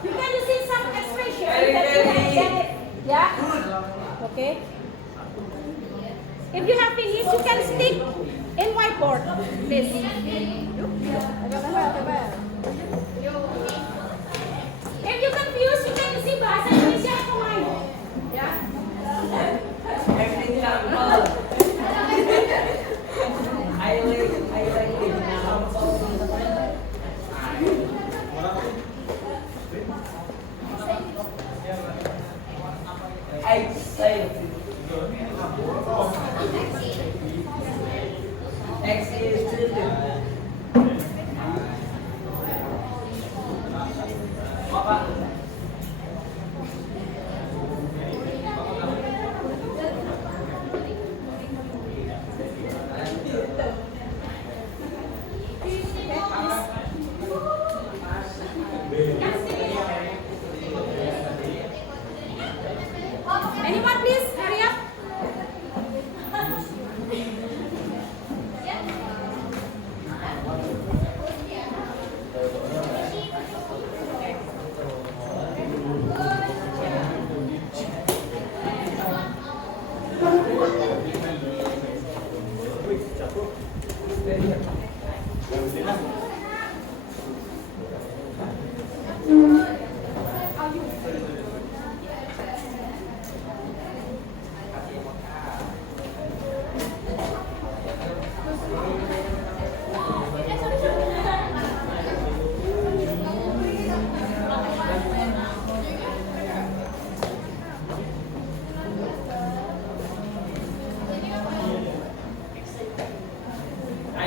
You can using some expression that you can get it. Yeah? Okay. If you have finished, you can stick in whiteboard, please. If you confused, you can using bahasa Indonesia atau lain. Ya. everything normal. I like it. I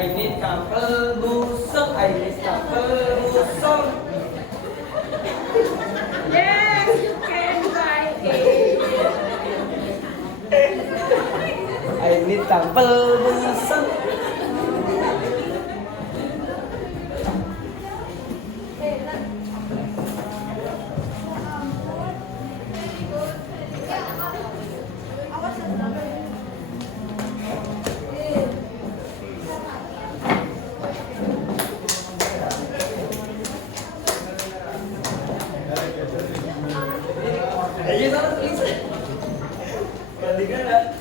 I need kapal busuk, I need kapal busuk. Yes, you can write it. I need kapal busuk. Ayo sana tulis. Kali kan ada.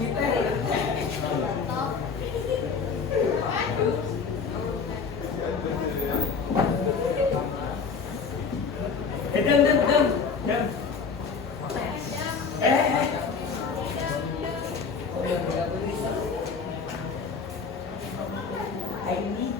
Kita. Dem. I need.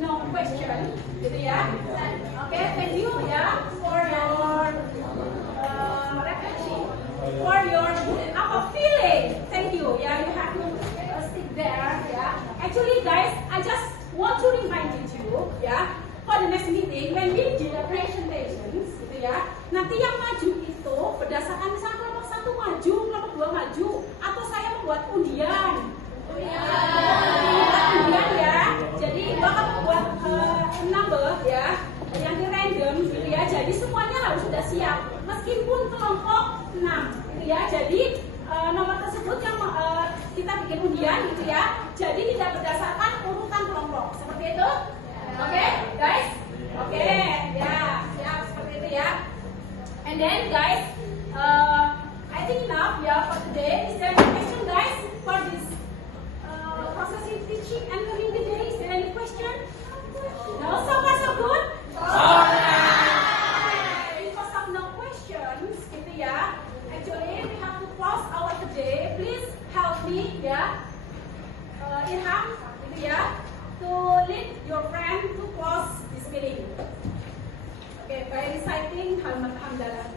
No question, gitu ya. Oke, thank you ya for your reflection, for your feeling. Thank you. Ya, you have to stick there. Ya. Actually, guys, I just want to remind you, ya, for the next meeting when we do the presentations, gitu ya. Nanti yang maju itu berdasarkan misalnya kelompok 1 maju, kelompok 2 maju, atau saya membuat undian. Undian ya. Jadi bakal membuat number ya, yang di random gitu ya. Jadi semuanya harus sudah siap, meskipun kelompok 6 gitu ya. Jadi nomor tersebut yang kita bikin undian gitu ya. Jadi tidak berdasarkan urutan kelompok seperti itu. Oke, guys. Oke, ya siap seperti itu ya. And then guys, I think enough ya for today. Is there any question guys for this process in teaching and learning today? Is there any question? No, so far so good. Because of no questions, gitu ya. Actually, we have to close our today. Please help me ya, Ilham, gitu ya, to lead your friend to close this meeting. Okay, by reciting Halaman Hamdalah.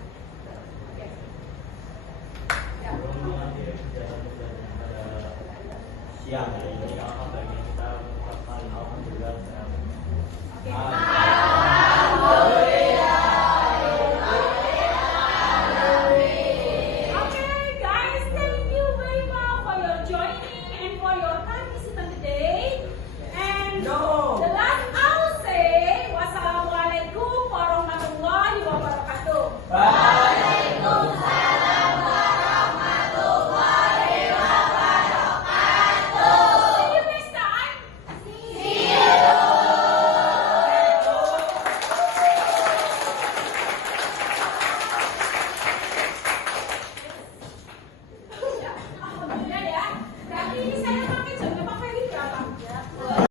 Okay. Ya. Siang ini apa bagi kita mengucapkan alhamdulillah. Okay.